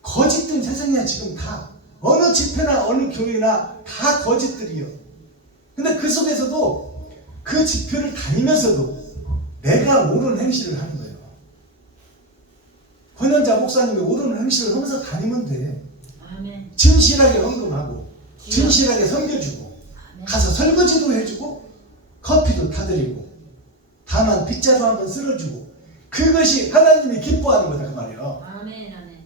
거짓된 세상이야 지금 다. 어느 집회나 어느 교회나 다 거짓들이요. 근데 그 속에서도 그 집회를 다니면서도 내가 옳은 행실을 하는 거예요. 권현자 목사님이 옳은 행실을 하면서 다니면 돼. 아멘. 진실하게 헌금하고 진실하게 섬겨주고 가서 설거지도 해주고 커피도 타드리고 다만 빗자루 한번 쓸어주고, 그것이 하나님이 기뻐하는 거다 그 말이에요. 아멘. 아멘.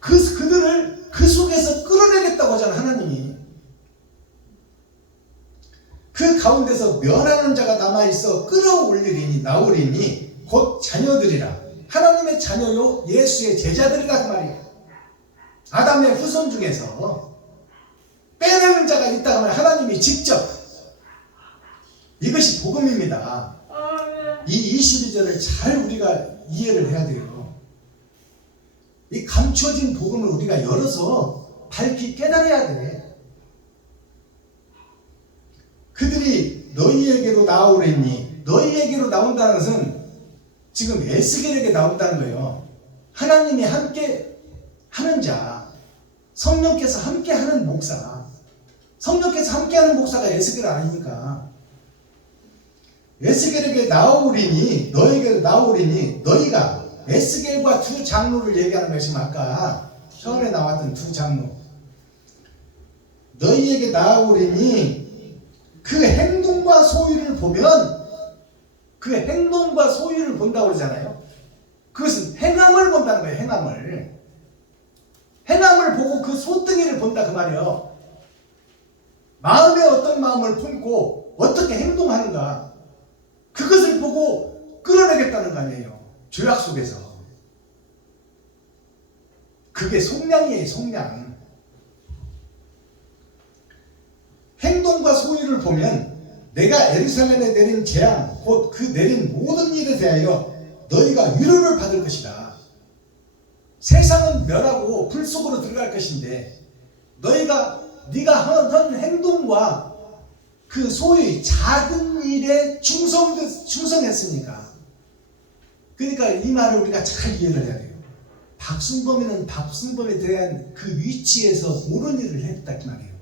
그들을 그 속에서 끌어내겠다고 하잖아 하나님이. 그 가운데서 면하는 자가 남아있어 끌어올리리니 나오리니 곧 자녀들이라. 하나님의 자녀요 예수의 제자들이라 그 말이에요. 아담의 후손 중에서 빼내는 자가 있다 하면 하나님이 직접, 이것이 복음입니다. 이 22절을 잘 우리가 이해를 해야 돼요. 이 감춰진 복음을 우리가 열어서 밝히 깨달아야 돼. 그들이 너희에게로 나오리니, 너희에게로 나온다는 것은 지금 에스겔에게 나온다는 거예요. 하나님이 함께 하는 자, 성령께서 함께 하는 목사, 성령께서 함께 하는 목사가 에스겔 아닙니까? 에스겔에게 나오리니, 너에게로 나오리니, 너희가 에스겔과 두 장로를 얘기하는 것이 아까 처음에 나왔던 두 장로, 너희에게 나오리니 그 행동과 소유를 보면, 그 행동과 소유를 본다고 그러잖아요. 그것은 행함을 본다는 거예요. 행함을 보고 그 소덩이를 본다 그 말이에요. 마음에 어떤 마음을 품고 어떻게 행동하는가, 그것을 보고 끌어내겠다는 거 아니에요. 죄악 속에서. 그게 속량이에요. 속량. 행동과 소유를 보면 내가 예루살렘에 내린 재앙, 곧 그 내린 모든 일에 대하여 너희가 위로를 받을 것이다. 세상은 멸하고 불 속으로 들어갈 것인데, 네가 한 행동과 그 소위 작은 일에 충성했으니까. 그러니까 이 말을 우리가 잘 이해를 해야 돼요. 박순범이는 박순범에 대한 그 위치에서 옳은 일을 했다 그 말이에요.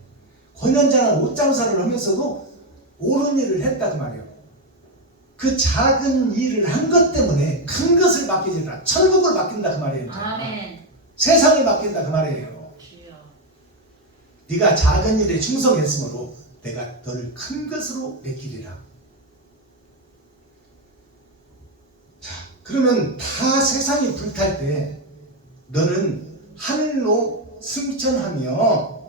권현자는 옷장사를 하면서도 옳은 일을 했다 그 말이에요. 그 작은 일을 한 것 때문에 큰 것을 맡기지 않아. 천국을 맡긴다 그 말이에요. 아멘. 세상이 맡긴다 그 말이에요. 주여. 네가 작은 일에 충성했으므로 내가 너를 큰 것으로 맡기리라. 자, 그러면 다 세상이 불탈 때 너는 하늘로 승천하며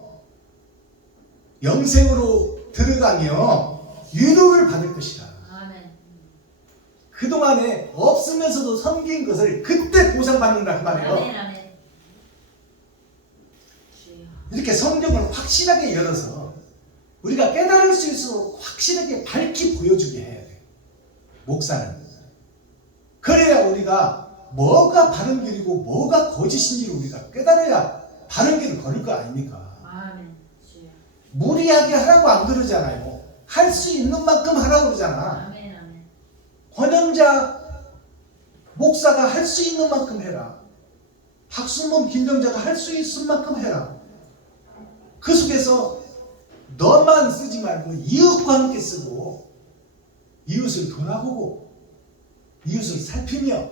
영생으로 들어가며 위로를 받을 것이다. 아멘. 그동안에 없으면서도 섬긴 것을 그때 보상받는다 그 말이에요. 아멘. 아멘. 주여. 이렇게 성경을 확실하게 열어서 우리가 깨달을 수 있도록 확실하게 밝히 보여주게 해야 돼요. 목사는. 그래야 우리가 뭐가 바른 길이고 뭐가 거짓인지를 우리가 깨달아야 바른 길을 걸을 거 아닙니까? 아멘. 주여. 무리하게 하라고 안 그러잖아요. 할 수 있는 만큼 하라고 그러잖아. 아멘. 아멘. 권영자 목사가 할 수 있는 만큼 해라. 박수범 김병자가 할 수 있을 만큼 해라. 그 속에서 너만 쓰지 말고 이웃과 함께 쓰고 이웃을 돌아보고 이웃을 살피며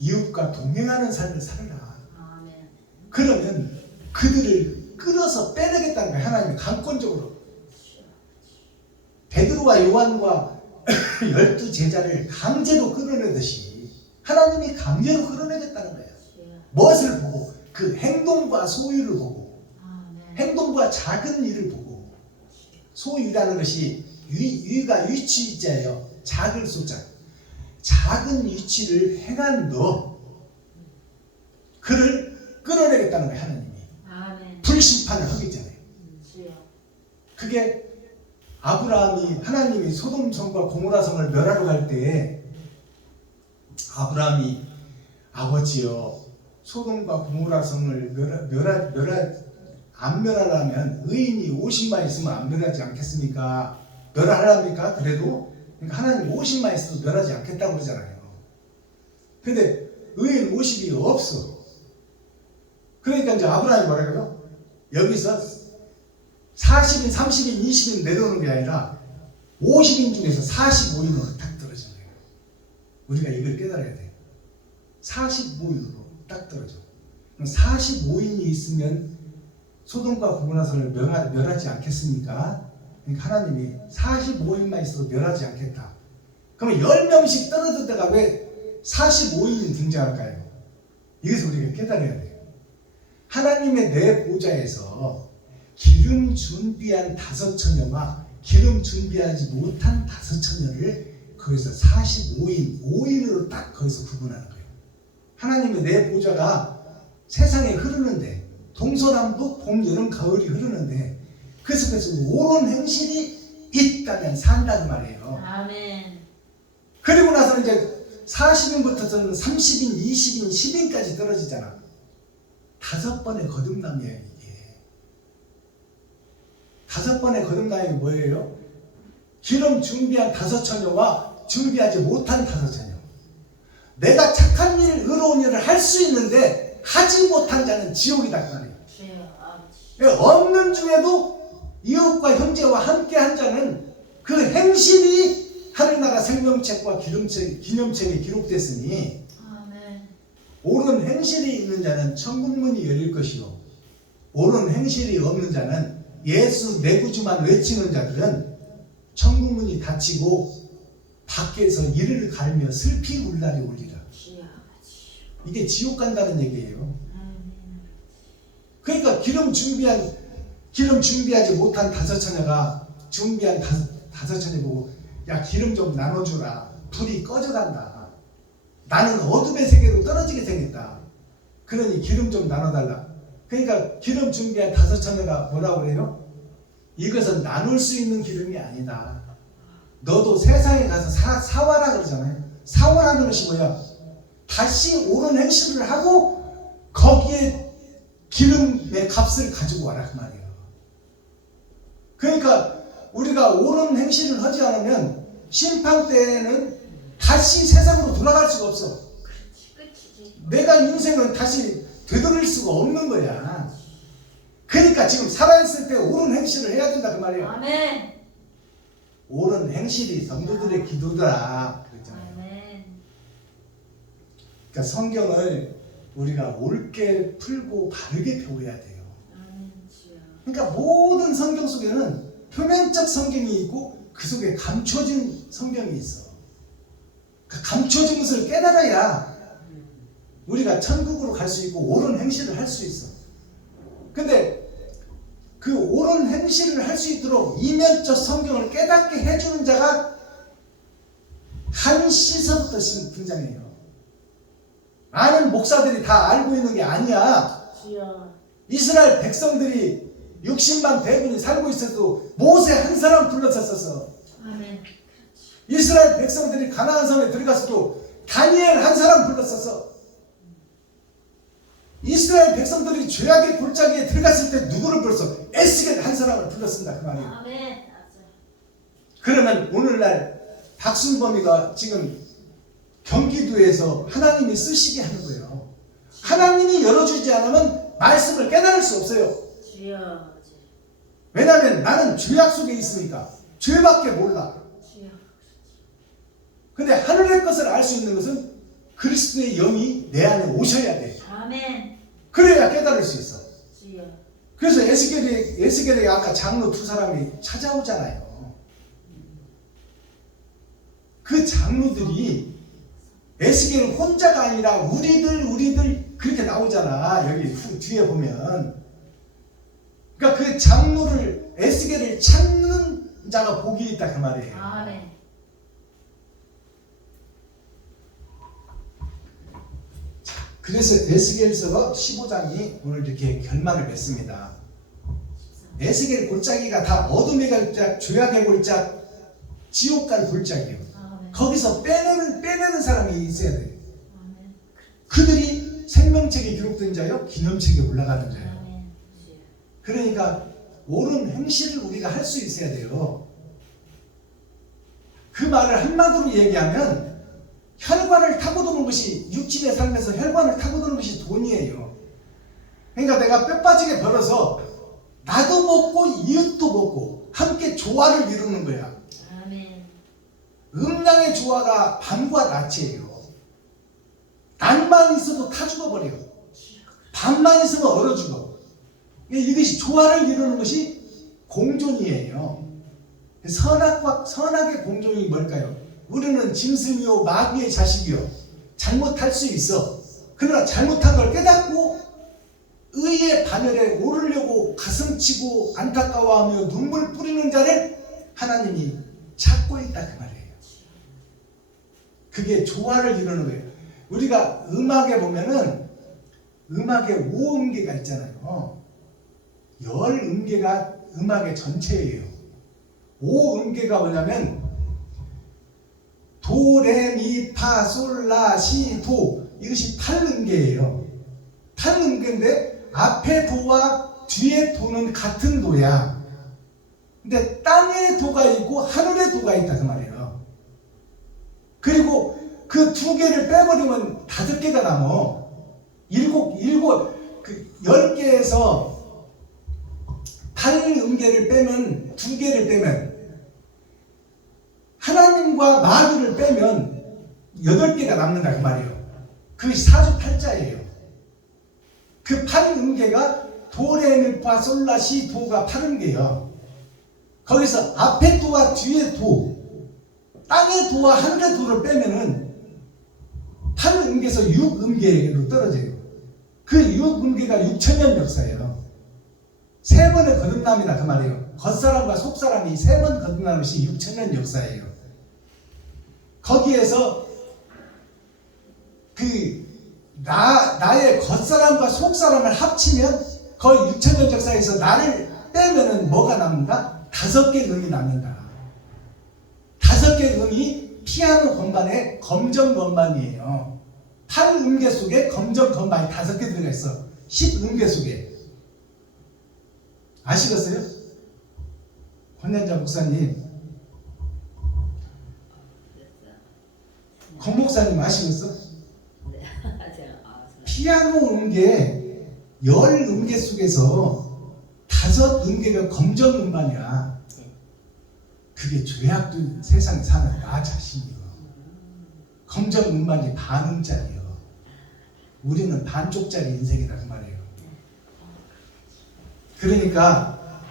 이웃과 동행하는 삶을 살아라. 아멘. 그러면 그들을 끌어서 빼내겠다는 거예요. 하나님이 강권적으로. 베드로와 요한과 12 제자를 강제로 끌어내듯이 하나님이 강제로 끌어내겠다는 거예요. 주여. 무엇을 보고? 그 행동과 소유를 보고 아멘. 행동과 작은 일을 보고 소유라는 것이 위가 위치자예요. 작을 소자. 작은 위치를 행한 너 그를 끌어내겠다는 거예요. 하나님이. 아멘. 불심판을 하기 전에. 주여. 그게 아브라함이 하나님이 소돔성과 고모라성을 멸하러 갈 때에 아브라함이 아버지여 소돔과 고모라성을 안 멸하려면 의인이 50만 있으면 안 멸하지 않겠습니까? 멸하랍니까? 그래도 그러니까 하나님 50만 있어도 멸하지 않겠다고 그러잖아요. 근데 의인 50이 없어. 그러니까 이제 아브라함이 뭐라 그래요? 여기서 40인, 30인, 20인 내려오는 게 아니라 50인 중에서 45인으로 딱 떨어지는 거예요. 우리가 이걸 깨달아야 돼요. 45인으로 딱 떨어져. 45인이 있으면 소돔과 고모라성을 멸하지 않겠습니까? 그러니까 하나님이 45인만 있어도 멸하지 않겠다. 그러면 10명씩 떨어질 때가 왜 45인이 등장할까요? 이것을 우리가 깨달아야 돼요. 하나님의 내 보좌에서 기름 준비한 5처녀와 기름 준비하지 못한 5처녀를 거기서 45인, 5인으로 딱 거기서 구분하는 거예요. 하나님의 내 보좌가 세상에 흐르는데 동서남북 봄, 여름, 가을이 흐르는데 그 속에서 옳은 행실이 있다면 산다는 말이에요. 아멘. 그리고 나서는 이제 40인부터는 30인, 20인, 10인까지 떨어지잖아. 5번의 거듭남이에요. 이게 5번의 거듭남이 뭐예요? 기름 준비한 5처녀와 준비하지 못한 5처녀. 내가 착한 일, 의로운 일을 할 수 있는데 하지 못한 자는 지옥이다 그 말이에요. 주여. 아버지. 없는 중에도 이웃과 형제와 함께 한 자는 그 행실이 하늘나라 생명책과 기념책에 기록됐으니 아멘. 옳은 행실이 있는 자는 천국문이 열릴 것이요 옳은 행실이 없는 자는 예수 내 구주만 외치는 자들은 천국문이 닫히고 밖에서 이를 갈며 슬피 울날이 오리라. 주여. 아버지. 이게 지옥 간다는 얘기예요. 아멘. 그러니까 기름 준비하지 못한 5처녀가 준비한 5처녀 보고 야 기름 좀 나눠주라. 불이 꺼져간다. 나는 어둠의 세계로 떨어지게 생겼다. 그러니 기름 좀 나눠달라. 그러니까 기름 준비한 5처녀가 뭐라고 그래요? 이것은 나눌 수 있는 기름이 아니다. 너도 세상에 가서 사와라 그러잖아요. 사와라는 것이 뭐야? 다시 옳은 행실을 하고 거기에 기름의 값을 가지고 와라 그 말이에요. 그러니까 우리가 옳은 행실을 하지 않으면 심판 때에는 다시 세상으로 돌아갈 수가 없어. 끝이지. 내가 인생은 다시 되돌릴 수가 없는 거야. 그러니까 지금 살아있을 때 옳은 행실을 해야 된다 그 말이에요. 아멘. 옳은 행실이 성도들의 기도다 그랬잖아요. 아멘. 그러니까 성경을 우리가 옳게 풀고 바르게 배워야 돼요. 아멘. 주여. 그러니까 모든 성경 속에는 표면적 성경이 있고 그 속에 감춰진 성경이 있어. 그 감춰진 것을 깨달아야 우리가 천국으로 갈 수 있고 옳은 행실을 할 수 있어. 근데 그 옳은 행실을 할 수 있도록 이면적 성경을 깨닫게 해주는 자가 한시서부터 등장해요. 많은 목사들이 다 알고 있는 게 아니야. 주여. 이스라엘 백성들이 60만 대군이 살고 있어도 모세 한 사람 불렀었어. 아멘. 이스라엘 백성들이 가나안 성에 들어갔어도 다니엘 한 사람 불렀었어. 이스라엘 백성들이 죄악의 골짜기에 들어갔을 때 누구를 불렀어? 에스겔 한 사람을 불렀습니다. 그 말이에요. 아멘. 그러면 오늘날 박순범이가 지금 경기도에서 하나님이 쓰시게 하는 거예요. 하나님이 열어주지 않으면 말씀을 깨달을 수 없어요. 주여. 왜냐하면 나는 죄악 속에 있으니까 죄밖에 몰라. 주여. 근데 하늘의 것을 알 수 있는 것은 그리스도의 영이 내 안에 오셔야 돼. 아멘. 그래야 깨달을 수 있어. 주여. 그래서 에스겔에게 아까 장로 두 사람이 찾아오잖아요. 그 장로들이 에스겔 혼자가 아니라 우리들 그렇게 나오잖아. 여기 뒤에 보면. 그러니까 그 장로를 에스겔을 찾는 자가 복이 있다 그 말이에요. 아멘. 그래서 에스겔서 15장이 오늘 이렇게 결말을 맺습니다. 에스겔 골짜기가 다 어둠의 골짝, 죄악의 골짝, 지옥 갈 골짜기예요. 아멘. 거기서 빼내는 사람이 있어야 돼요. 아멘. 그들이 생명책에 기록된 자요, 기념책에 올라가는 자요. 아멘. 주여. 그러니까 옳은 행실을 우리가 할 수 있어야 돼요. 그 말을 한마디로 얘기하면 혈관을 타고 도는 것이, 육신의 삶에서 혈관을 타고 도는 것이 돈이에요. 그러니까 내가 뼈 빠지게 벌어서 나도 먹고 이웃도 먹고 함께 조화를 이루는 거야. 아멘. 음양의 조화가 밤과 낮이에요. 낮만 있어도 타 죽어버려요. 밤만 있으면 얼어 죽어. 이것이 조화를 이루는 것이 공존이에요. 선악의 공존이 뭘까요? 우리는 짐승이요 마귀의 자식이요. 잘못할 수 있어. 그러나 잘못한 걸 깨닫고 의의 반열에 오르려고 가슴치고 안타까워하며 눈물 뿌리는 자를 하나님이 찾고 있다 그 말이에요. 그게 조화를 이루는 거예요. 우리가 음악에 보면은 음악에 5음계가 있잖아요. 10음계가 음악의 전체예요. 5음계가 뭐냐면 도, 레, 미, 파, 솔, 라, 시, 도, 이것이 8음계예요. 8음계인데 앞에 도와 뒤에 도는 같은 도야. 근데 땅에 도가 있고 하늘에 도가 있다 그 말이에요. 그리고 그 두 개를 빼버리면 5개가 남어. 10개에서 8음계를 빼면, 2개를 빼면, 하나님과 마귀를 빼면 8개가 남는다 그 말이에요. 그게 사주팔자예요. 그 8음계가 도레미파 솔라시 도가 8음계예요. 거기서 앞에 도와 뒤에 도, 땅의 도와 하늘의 도를 빼면은 8음계에서 6음계로 떨어져요. 그 6음계가 6천년 역사예요. 3번의 거듭남이다 그 말이에요. 겉사람과 속사람이 3번 거듭나는 것이 6천년 역사예요. 거기에서 나의 겉사람과 속사람을 합치면 거의 6천년 역사에서 나를 빼면은 뭐가 남는다? 5개 음이 남는다. 5개 음이 피아노 건반의 검정 건반이에요. 8음계 속에 검정 건반이 5개 들어가 있어. 10음계 속에. 아시겠어요? 권현자 목사님, 권 목사님 아시겠어? 피아노 음계 10음계 속에서 5음계가 검정 음반이야. 그게 죄악된 세상에 사는 나 자신이요. 검정 음반이 반음짜리요. 우리는 반쪽짜리 인생이다 그 말이에요. 그러니까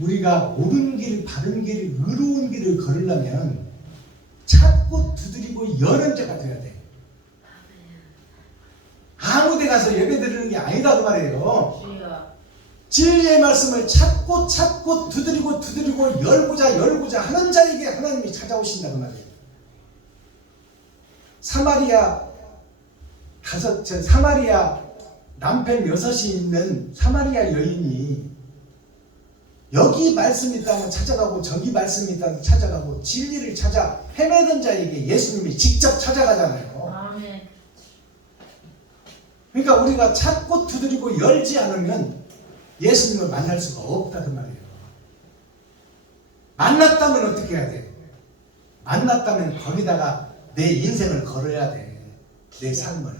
우리가 옳은 길, 바른 길, 의로운 길을 걸으려면 찾고 두드리고 여는 자가 돼야 돼. 아무 데 가서 예배 드리는 게 아니다 그 말이에요. 진리의 말씀을 찾고 두드리고 열고자 하는 자에게 하나님이 찾아오신다 그 말이에요. 사마리아 남편 6이 있는 사마리아 여인이 여기 말씀이 있다면 찾아가고 저기 말씀이 있다면 찾아가고 진리를 찾아 헤매던 자에게 예수님이 직접 찾아가잖아요. 아멘. 그러니까 우리가 찾고 두드리고 열지 않으면 예수님을 만날 수가 없다는 말이에요. 만났다면 어떻게 해야 돼? 만났다면 거기다가 내 인생을 걸어야 돼. 내 삶을.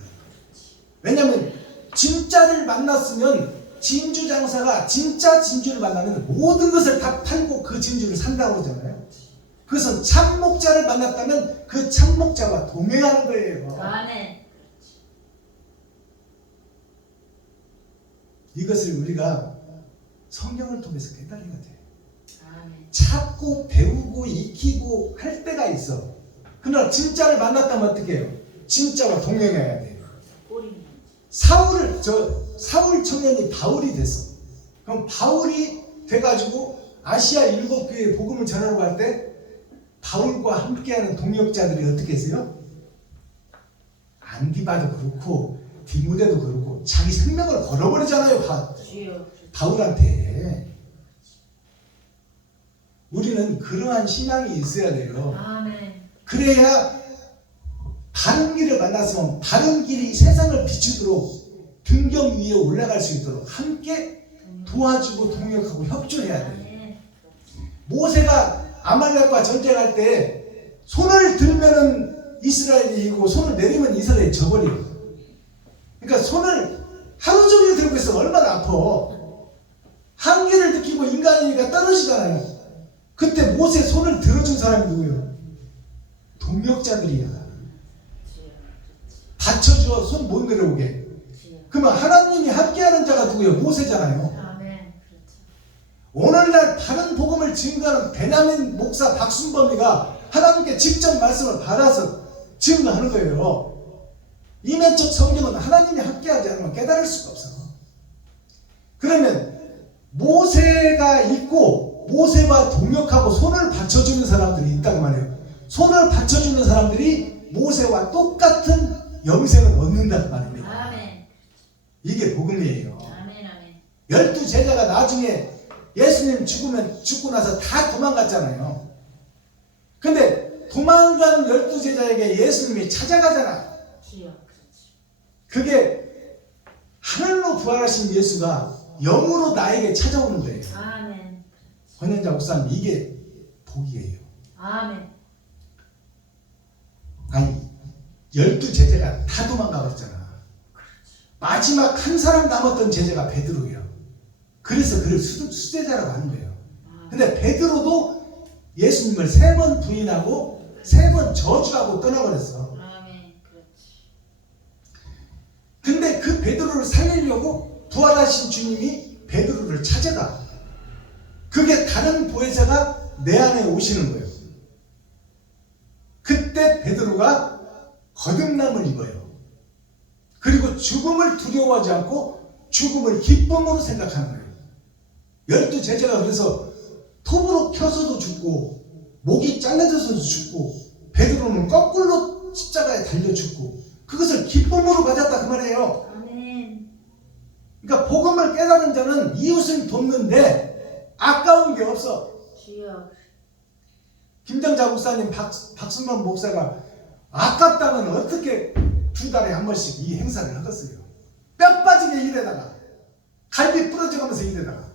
왜냐하면 진짜를 만났으면 진주 장사가 진짜 진주를 만나면 모든 것을 다 팔고 그 진주를 산다고 그러잖아요. 그것은 참 목자를 만났다면 그 참 목자와 동행하는 거예요. 아멘. 이것을 우리가 성경을 통해서 깨달아야 돼. 아멘. 찾고 배우고 익히고 할 때가 있어. 그러나 진짜를 만났다면 어떻게 해요? 진짜와 동행해야 돼. 꼬리는. 사울 청년이 바울이 됐어. 그럼 바울이 돼가지고 아시아 7교회에 복음을 전하려고 할 때 바울과 함께하는 동역자들이 어떻게 했어요? 안디바도 그렇고 디모데도 그렇고 자기 생명을 걸어버리잖아요. 주여. 바울한테. 우리는 그러한 신앙이 있어야 돼요. 아멘. 그래야 바른 길을 만났으면 바른 길이 세상을 비추도록 등경 위에 올라갈 수 있도록 함께 도와주고 동역하고 협조해야 돼. 아멘. 모세가 아말렉과 전쟁할 때 손을 들면은 이스라엘이 이기고 손을 내리면 이스라엘이 져버려. 그러니까 손을 하루 종일 들고 있으면 얼마나 아파. 한계를 느끼고 인간이니까 떨어지잖아요. 그때 모세 손을 들어준 사람이 누구예요? 동역자들이야. 주여. 받쳐줘. 손 못 내려오게. 주여. 그러면 하나님이 함께하는 자가 누구예요? 모세잖아요. 아멘. 그렇죠. 오늘날 바른 복음을 증거하는 베냐민 목사 박순범이가 하나님께 직접 말씀을 받아서 증거하는 거예요. 이면적 성경은 하나님이 함께하지 않으면 깨달을 수가 없어. 그러면 모세가 있고 모세와 동역하고 손을 받쳐주는 사람들이 있단 말이에요. 손을 받쳐주는 사람들이 모세와 똑같은 영생을 얻는단 말입니다. 아멘. 이게 복음이에요. 아멘. 아멘. 12 제자가 나중에 예수님 죽고 나서 다 도망갔잖아요. 근데 도망간 12 제자에게 예수님이 찾아가잖아. 주여. 그렇죠. 그게 하늘로 부활하신 예수가 영으로 나에게 찾아오는 거예요. 아멘. 권현자 목사님, 이게 복이에요. 아멘. 아니 12 제자가 다 도망가 버렸잖아. 마지막 한 사람 남았던 제자가 베드로예요. 그래서 그를 수제자라고 하는 거예요. 근데 베드로도 예수님을 3번 부인하고 3번 저주하고 떠나버렸어. 아멘. 그렇지. 근데 그 베드로를 살리려고 부활하신 주님이 베드로를 찾아가. 그게 다른 보혜사가 내 안에 오시는 거예요. 그때 베드로가 거듭남을 입어요. 그리고 죽음을 두려워하지 않고 죽음을 기쁨으로 생각하는 거예요. 12 제자가 그래서 톱으로 켜서도 죽고 목이 잘라져서도 죽고 베드로는 거꾸로 십자가에 달려 죽고 그것을 기쁨으로 맞았다 그 말이에요. 아멘. 그러니까 복음을 깨달은 자는 이웃을 돕는데 아까운 게 없어. 주여. 김정자 목사님, 박순만 목사가 아깝다면 어떻게 2달에 한 번씩 이 행사를 하겠어요. 뼈 빠지게 일에다가 갈비 부러져가면서 일에다가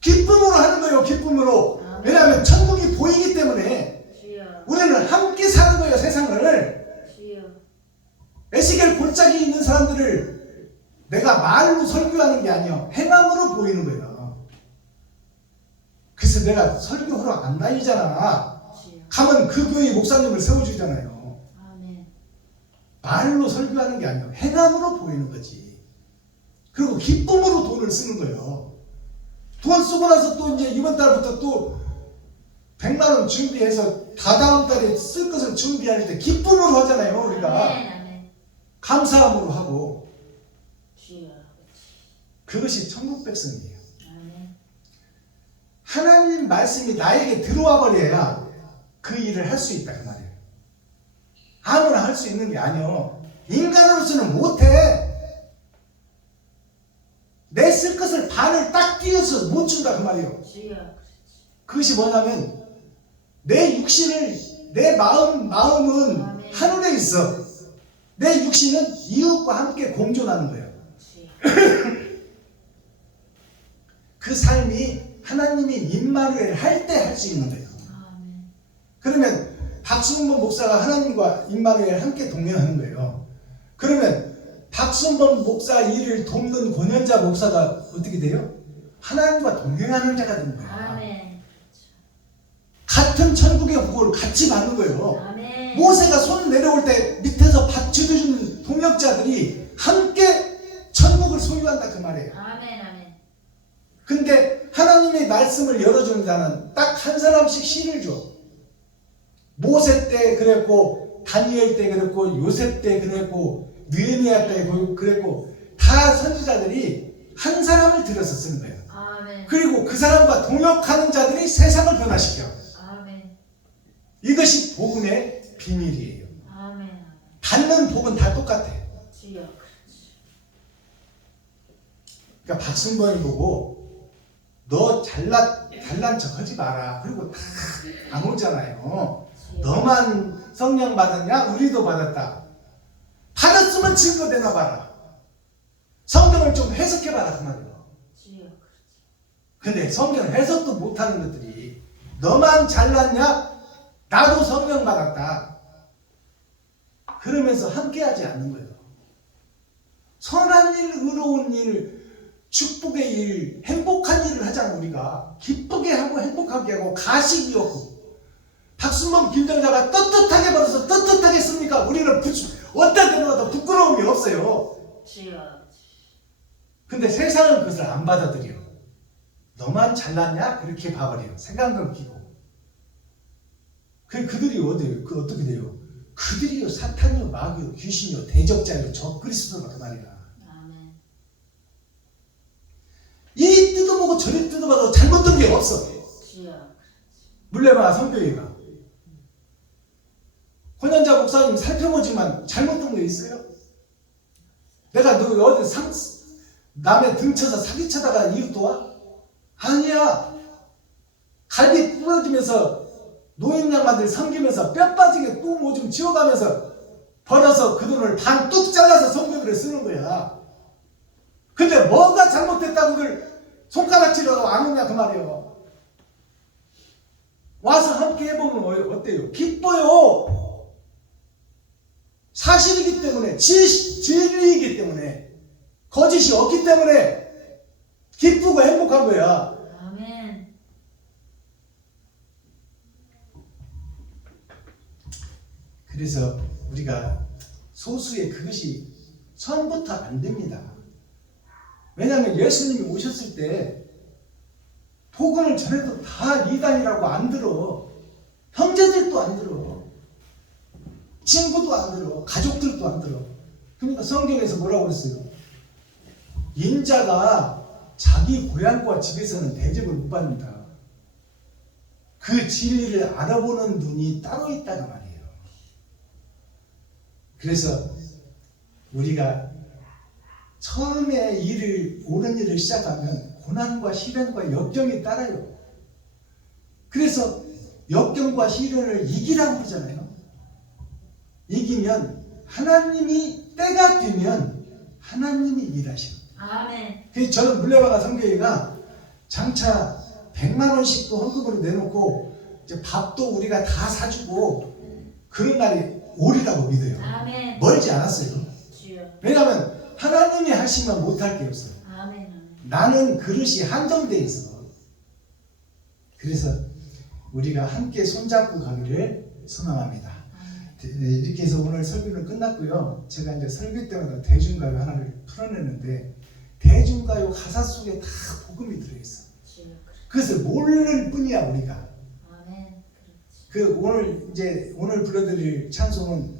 기쁨으로 하는 거예요. 기쁨으로. 왜냐하면 천국이 보이기 때문에 주여. 우리는 함께 사는 거예요. 세상을. 주여. 에스겔 골짜기에 있는 사람들을 내가 말로 설교하는 게 아니야. 행함으로 보이는 거예요. 그래서 내가 설교하러 안 다니잖아. 주여. 가면 그 교회 목사님을 세워주잖아요. 아멘. 말로 설교하는 게 아니야. 행함으로 보이는 거지. 그리고 기쁨으로 돈을 쓰는 거예요. 돈 쓰고 나서 또 이제 이번 달부터 또 100만 원 준비해서 다다음 달에 쓸 것을 준비할 때 기쁨으로 하잖아요. 우리가 아멘. 아멘. 감사함으로 하고. 주여. 그것이 천국 백성이에요. 아멘. 하나님 말씀이 나에게 들어와 버려야 그 일을 할 수 있다 그 말이에요. 아무나 할 수 있는 게 아니요. 인간으로서는 못해. 내 쓸 것을 반을 딱 띄어서 못 준다 그 말이에요. 주여. 그렇지. 그것이 뭐냐면 내 육신을 내 마음은 아멘. 하늘에 있어. 내 육신은 이웃과 함께 공존하는 거예요. 주여. 그 삶이 하나님이 임마누엘 할 때 할 수 있는 거예요. 아멘. 그러면 박순범 목사가 하나님과 임마누엘 함께 동행하는 거예요. 그러면 박순범 목사 일을 돕는 권현자 목사가 어떻게 돼요? 하나님과 동행하는 자가 되는 거예요. 아멘. 같은 천국의 복을 같이 받는 거예요. 아멘. 모세가 손 내려올 때 밑에서 받쳐주는 동역자들이 함께 천국을 소유한다 그 말이에요. 아멘. 아멘. 근데 하나님의 말씀을 열어주는 자는 딱 한 사람씩 신을 줘. 모세 때 그랬고, 다니엘 때 그랬고, 요셉 때 그랬고, 느헤미야 때 그랬고, 다 선지자들이 한 사람을 들여서 쓰는 거예요. 아멘. 그리고 그 사람과 동역하는 자들이 세상을 변화시켜. 아멘. 이것이 복음의 비밀이에요. 아멘. 받는 복은 다 똑같아. 주여. 그렇지. 그러니까 박순범이 보고 너 잘난 척 하지 마라. 그리고 다 안 오잖아요. 주여. 너만 성령 받았냐? 우리도 받았다. 받았으면 증거 내놔봐라. 성경을 좀 해석해봐라 그 말이에요. 주여. 그렇지. 근데 성경 해석도 못하는 것들이 너만 잘났냐? 나도 성령 받았다. 그러면서 함께하지 않는 거예요. 선한 일, 의로운 일, 축복의 일, 행복한 일을 하잖아 우리가. 기쁘게 하고 행복하게 하고 가식이 없고. 박순범 김정자가 떳떳하게 벌어서 떳떳하게 씁니까? 우리는 어떤 때마다 부끄러움이 없어요. 주여. 근데 세상은 그것을 안 받아들여. 너만 잘났냐? 그렇게 봐버려요. 생각을 끼고. 그들이 어디에요? 어떻게 돼요? 그들이요 사탄이요 마귀요 귀신이요 대적자요 적그리스도다 그 말이야. 아멘. 이 뜯어보고 저리 뜯어봐도 잘못된 게 없어. 주여. 물레방아 성교회가 권현자 목사님 살펴보지만 잘못된 거 있어요? 내가 너 어디 남의 등쳐서 사기쳐다가 이웃 도와? 아니야. 갈비 부러지면서 노인 양반들 섬기면서 뼈 빠지게 또 뭐 좀 지어가면서 벌어서 그 돈을 반 뚝 잘라서 성교비를 쓰는 거야. 근데 뭐가 잘못됐다고들 손가락질하고 안 오냐 그 말이에요. 와서 함께 해보면 어때요? 기뻐요. 사실이기 때문에 진리이기 때문에 거짓이 없기 때문에 기쁘고 행복한 거야. 아멘. 그래서 우리가 소수의 그것이 처음부터 안 됩니다. 왜냐하면 예수님이 오셨을 때 복음을 전해도 다 이단이라고 안 들어. 형제들도 안 들어. 친구도 안 들어. 가족들도 안 들어. 그러니까 성경에서 뭐라고 그랬어요? 인자가 자기 고향과 집에서는 대접을 못 받는다. 그 진리를 알아보는 눈이 따로 있다는 말이에요. 그래서 우리가 처음에 옳은 일을 시작하면 고난과 시련과 역경이 따라요. 그래서 역경과 시련을 이기라고 그러잖아요. 이기면 하나님이 때가 되면 하나님이 일하셔. 아멘. 그래서 저는 물레방아 성교회가 장차 100만 원씩도 헌금으로 내놓고 이제 밥도 우리가 다 사주고 그런 날이 오리라고 믿어요. 아멘. 멀지 않았어요. 주여. 왜냐하면 하나님이 하시면 못할 게 없어요. 아멘. 나는 그릇이 한정돼 있어. 그래서 우리가 함께 손잡고 가기를 소망합니다. 이렇게 해서 오늘 설교는 끝났고요. 제가 이제 설교 때마다 대중가요 하나를 풀어내는데 대중가요 가사 속에 다 복음이 들어있어. 주여. 그것을 모를 뿐이야 우리가. 아멘. 그렇지. 오늘 불러드릴 찬송은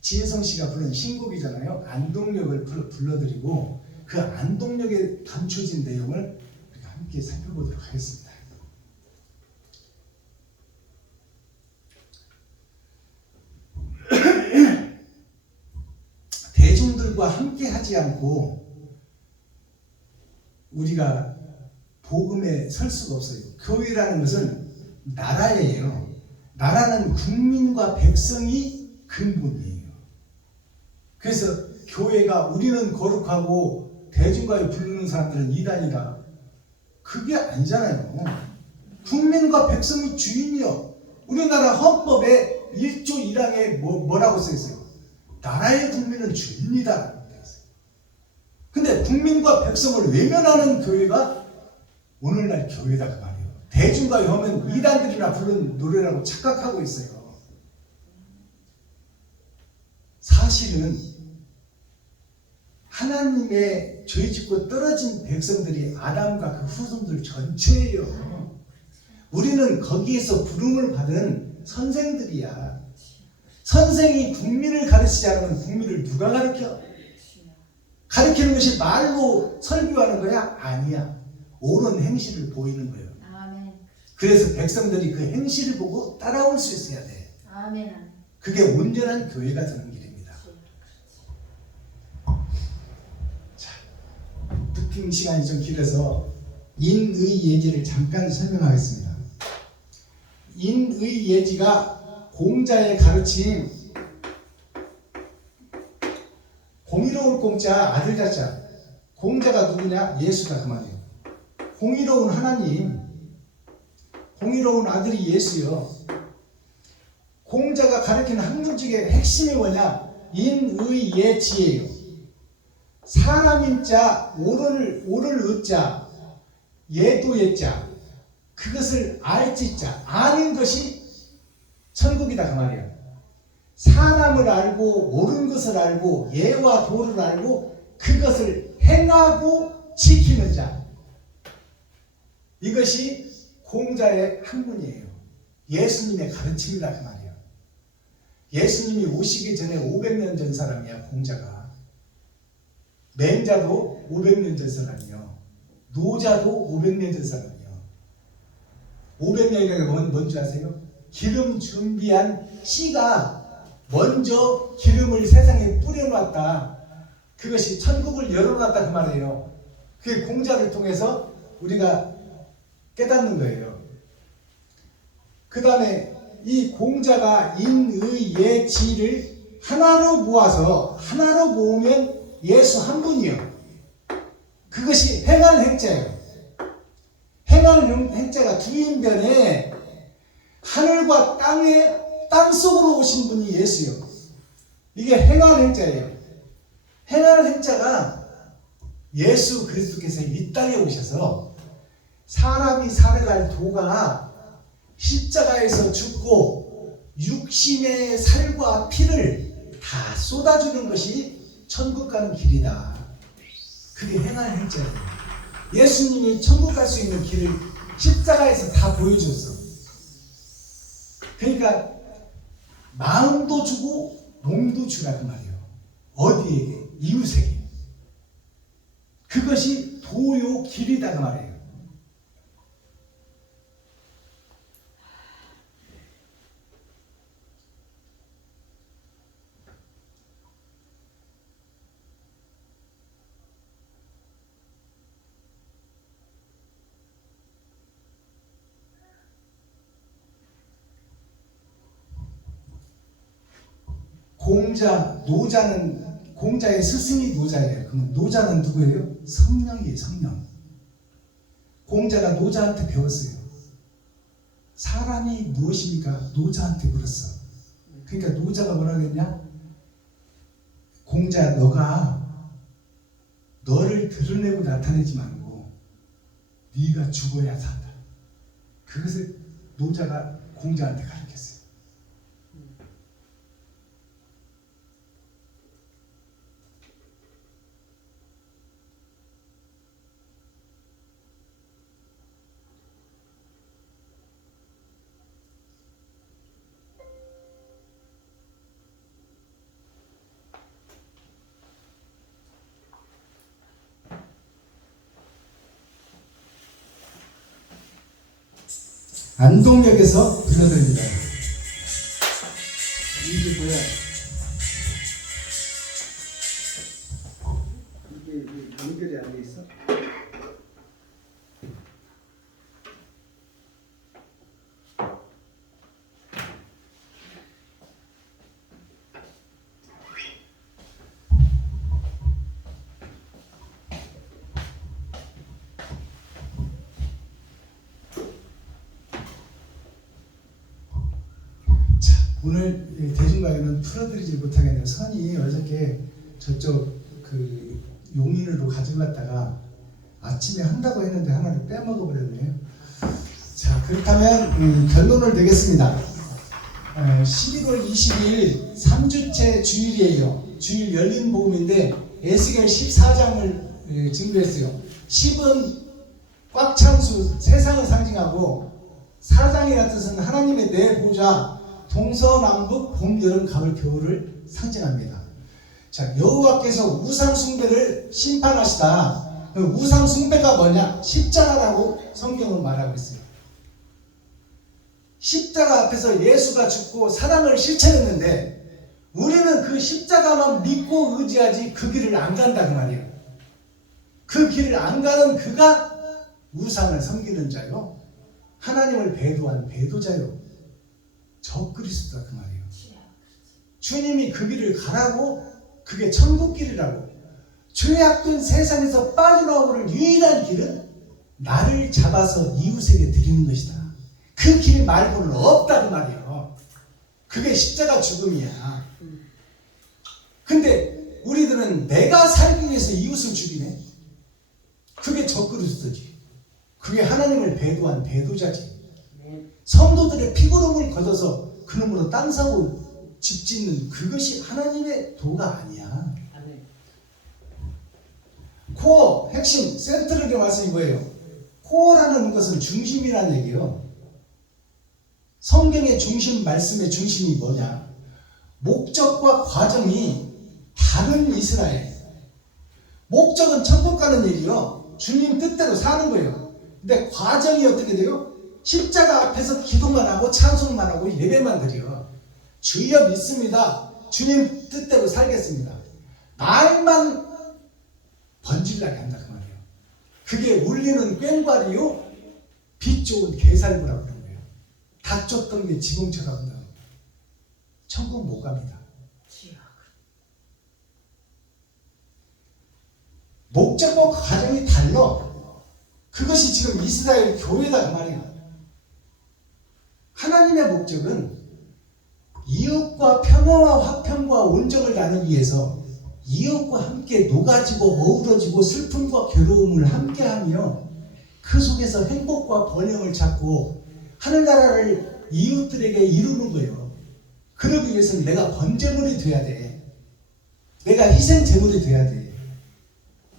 지혜성 씨가 부른 신곡이잖아요. 안동역을 불러드리고 그 안동역에 감춰진 내용을 우리가 함께 살펴보도록 하겠습니다. 하지 않고 우리가 복음에 설 수가 없어요. 교회라는 것은 나라예요. 나라는 국민과 백성이 근본이에요. 그래서 교회가 우리는 거룩하고 대중가에 부르는 사람들은 이단이다. 그게 아니잖아요. 국민과 백성이 주인이요. 우리나라 헌법에 1조 1항에 뭐라고 써있어요? 나라의 국민은 주인이다. 근데 국민과 백성을 외면하는 교회가 오늘날 교회다 그 말이에요. 대중가요 하면 이단들이나 부르는 노래라고 착각하고 있어요. 사실은 하나님의 죄 짓고 떨어진 백성들이 아담과 그 후손들 전체예요. 우리는 거기에서 부름을 받은 선생들이야. 선생이 국민을 가르치지 않으면 국민을 누가 가르쳐? 가르치는 것이 말로 설교하는 거야? 아니야. 옳은 행실을 보이는 거예요. 아멘. 그래서 백성들이 그 행실을 보고 따라올 수 있어야 돼. 아멘. 그게 온전한 교회가 되는 길입니다. 자, 듣기 시간이 좀 길어서 인의 예지를 잠깐 설명하겠습니다. 인의 예지가 공자의 가르침, 공의로울 공자 아들 자자. 공자가 누구냐? 예수다 그 말이에요. 공의로운 하나님, 공의로운 아들이 예수요. 공자가 가르치는 학문직의 핵심이 뭐냐? 인의예지예요. 사람인자 오를 의자, 예도예자, 그것을 알지자, 아는 것이 천국이다 그 말이에요. 사람을 알고 옳은 것을 알고 예와 도를 알고 그것을 행하고 지키는 자, 이것이 공자의 학문이에요. 예수님의 가르침이다 그 말이에요. 예수님이 오시기 전에 500년 전 사람이야. 공자가 맹자도 500년 전 사람이요, 노자도 500년 전 사람이요. 500년이라는 건 뭔지 아세요? 기름 준비한 씨가 먼저 기름을 세상에 뿌려놨다. 그것이 천국을 열어놨다 그 말이에요. 그게 공자를 통해서 우리가 깨닫는 거예요. 그 다음에 이 공자가 인의예지를 하나로 모아서 하나로 모으면 예수 한 분이요. 그것이 행하는 행자예요. 행하는 행자가 두인변에 하늘과 땅 속으로 오신 분이 예수요. 이게 행하는 행자예요. 행하는 행자가 예수 그리스도께서 이 땅에 오셔서 사람이 살아갈 도가 십자가에서 죽고 육신의 살과 피를 다 쏟아주는 것이 천국 가는 길이다. 그게 행하는 행자예요. 예수님이 천국 갈 수 있는 길을 십자가에서 다 보여줬어. 그러니까 마음도 주고 몸도 주라 그 말이에요. 어디에게? 이웃에게. 그것이 도요 길이다 그 말이에요. 노자는 공자의 스승이 노자예요. 그럼 노자는 누구예요? 성령이에요. 성령. 공자가 노자한테 배웠어요. 사람이 무엇입니까? 노자한테 물었어. 그러니까 노자가 뭐라고 했냐? 공자, 너를 드러내고 나타내지 말고 네가 죽어야 산다. 그것을 노자가 공자한테 가르쳤어요. 안동역에서 불러드립니다. 이게 뭐야? 오늘 대중가요는 풀어드리지 못하겠네요. 선이 어저께 저쪽 그 용인으로 가져갔다가 아침에 한다고 했는데 하나를 빼먹어 버렸네요. 자, 그렇다면 결론을 내겠습니다. 11월 22일 3주째 주일이에요. 주일 열린 복음인데 에스겔 14장을 증거했어요. 10은 꽉 찬 수, 세상을 상징하고, 4장이라는 뜻은 하나님의 내 보좌, 동서남북 봄 여름 가을 겨울을 상징합니다. 자, 여호와께서 우상 숭배를 심판하시다. 우상 숭배가 뭐냐? 십자가라고 성경은 말하고 있어요. 십자가 앞에서 예수가 죽고 사랑을 실천했는데 우리는 그 십자가만 믿고 의지하지 그 길을 안 간다 그 말이에요. 그 길을 안 가는 그가 우상을 섬기는 자요, 하나님을 배도한 배도자요, 적그리스도다 그 말이에요. 주님이 그 길을 가라고, 그게 천국 길이라고. 죄악된 세상에서 빠져나오는 유일한 길은 나를 잡아서 이웃에게 드리는 것이다. 그 길 말고는 없다 그 말이에요. 그게 십자가 죽음이야. 근데 우리들은 내가 살기 위해서 이웃을 죽이네. 그게 적그리스도지. 그게 하나님을 배도한 배도자지. 성도들의 피고름을 걷어서 그놈으로 땅 사고 집 짓는 그것이 하나님의 도가 아니야. 코어, 핵심, 센트럴의 말씀이 뭐예요? 코어라는 것은 중심이라는 얘기예요. 성경의 중심, 말씀의 중심이 뭐냐? 목적과 과정이 다른 이스라엘. 목적은 천국 가는 일이요, 주님 뜻대로 사는 거예요. 근데 과정이 어떻게 돼요? 십자가 앞에서 기도만 하고 찬송만 하고 예배만 드려. 주여 믿습니다. 주님 뜻대로 살겠습니다. 말만 번질나게 한다 그 말이에요. 그게 울리는 꽹과리요, 빛 좋은 개살구라고 그러는 거예요. 다 쫓던 게 지붕쳐가 온다. 천국 못 갑니다. 목적과 과정이 달라. 그것이 지금 이스라엘 교회다 그 말이에요. 하나님의 목적은 이웃과 평화와 화평과 온정을 나누기 위해서 이웃과 함께 녹아지고 어우러지고 슬픔과 괴로움을 함께하며 그 속에서 행복과 번영을 찾고 하늘나라를 이웃들에게 이루는 거예요. 그러기 위해서는 내가 번제물이 돼야 돼. 내가 희생제물이 돼야 돼.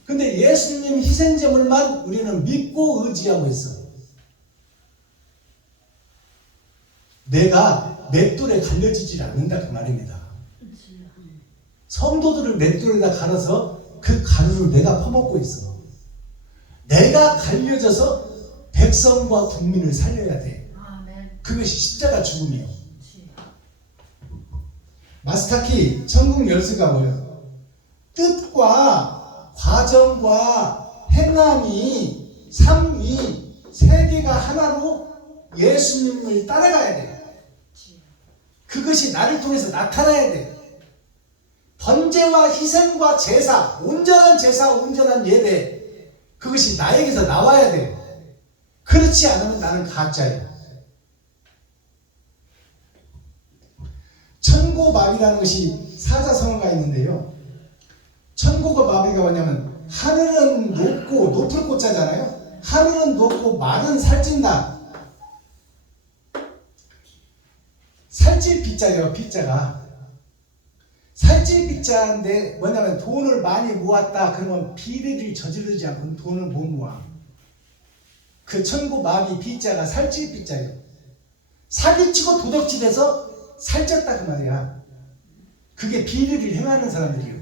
근데 예수님 희생제물만 우리는 믿고 의지하고 있어. 내가 맷돌에 갈려지질 않는다 그 말입니다. 성도들을 맷돌에다 갈아서 그 가루를 내가 퍼먹고 있어. 내가 갈려져서 백성과 국민을 살려야 돼. 그것이 십자가 죽음이에요. 마스터키 천국 열쇠가 뭐예요? 뜻과 과정과 행함이, 삶이 세 개가 하나로 예수님을 따라가야 돼. 그것이 나를 통해서 나타나야 돼. 번제와 희생과 제사, 온전한 제사, 온전한 예배, 그것이 나에게서 나와야 돼. 그렇지 않으면 나는 가짜예요. 천고마비라는 것이 사자성어가 있는데요, 천고가 마비가 뭐냐면 하늘은 높고, 높을 꽃자잖아요. 하늘은 높고 말은 살찐다. 살찔 빗자예요. 빗자가 살찔 빗자인데 뭐냐면 돈을 많이 모았다 그러면 비리를 저지르지 않고는 돈을 못 모아. 그 천고마비 빗자가 살찔 빗자예요. 사기치고 도덕질해서 살쪘다 그 말이야. 그게 비리를 행하는 사람들이에요.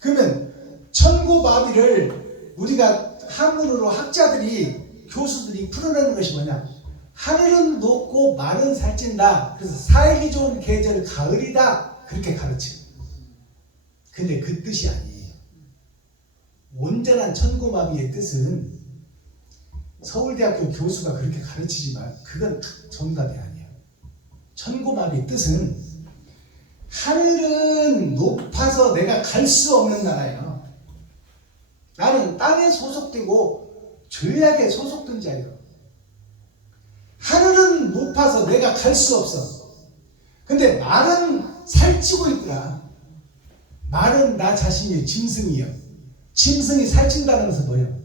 그러면 천고마비를 우리가 한문으로 학자들이, 교수들이 풀어내는 것이 뭐냐? 하늘은 높고 말은 살찐다. 그래서 살기 좋은 계절 가을이다. 그렇게 가르쳐. 근데 그 뜻이 아니에요. 온전한 천고마비의 뜻은 서울대학교 교수가 그렇게 가르치지만 그건 정답이 아니에요. 천고마비의 뜻은 하늘은 높아서 내가 갈 수 없는 나라예요. 나는 땅에 소속되고 죄악에 소속된 자예요. 하늘은 높아서 내가 갈 수 없어. 근데 말은 살찌고 있더라. 말은 나 자신이 짐승이요. 짐승이 살찐다는 것은 뭐예요?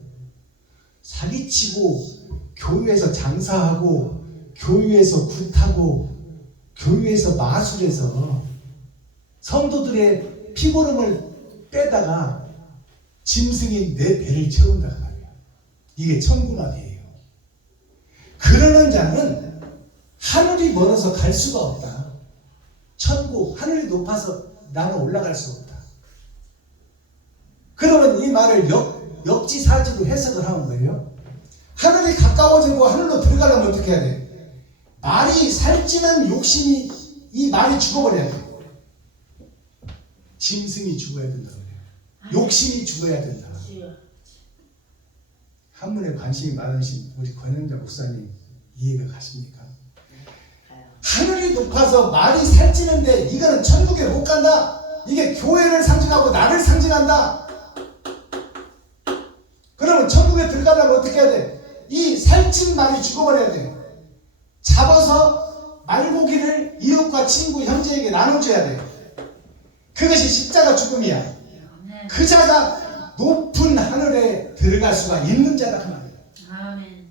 사기치고 교회에서 장사하고 교회에서 굿하고 교회에서 마술해서 성도들의 피고름을 빼다가 짐승이 내 배를 채운다 그 말이야. 이게 천군합이에요. 그러는 자는 하늘이 멀어서 갈 수가 없다. 천국, 하늘이 높아서 나는 올라갈 수 없다. 그러면 이 말을 역지사지로 해석을 하면 뭐예요? 하늘이 가까워지고 하늘로 들어가려면 어떻게 해야 돼? 말이 살찌는 욕심이, 이 말이 죽어버려야 돼. 짐승이 죽어야 된다 그래요. 욕심이 죽어야 된다. 한문에 관심이 많으신 우리 권영자 목사님 이해가 가십니까? 하늘이 높아서 말이 살찌는데 이거는 천국에 못 간다. 이게 교회를 상징하고 나를 상징한다. 그러면 천국에 들어가려면 어떻게 해야 돼? 이 살찐 말이 죽어버려야 돼. 잡아서 말고기를 이웃과 친구, 형제에게 나눠줘야 돼. 그것이 십자가 죽음이야. 그 자가 높은 하늘에 들어갈 수가 있는 자다 그 말이야. 아멘.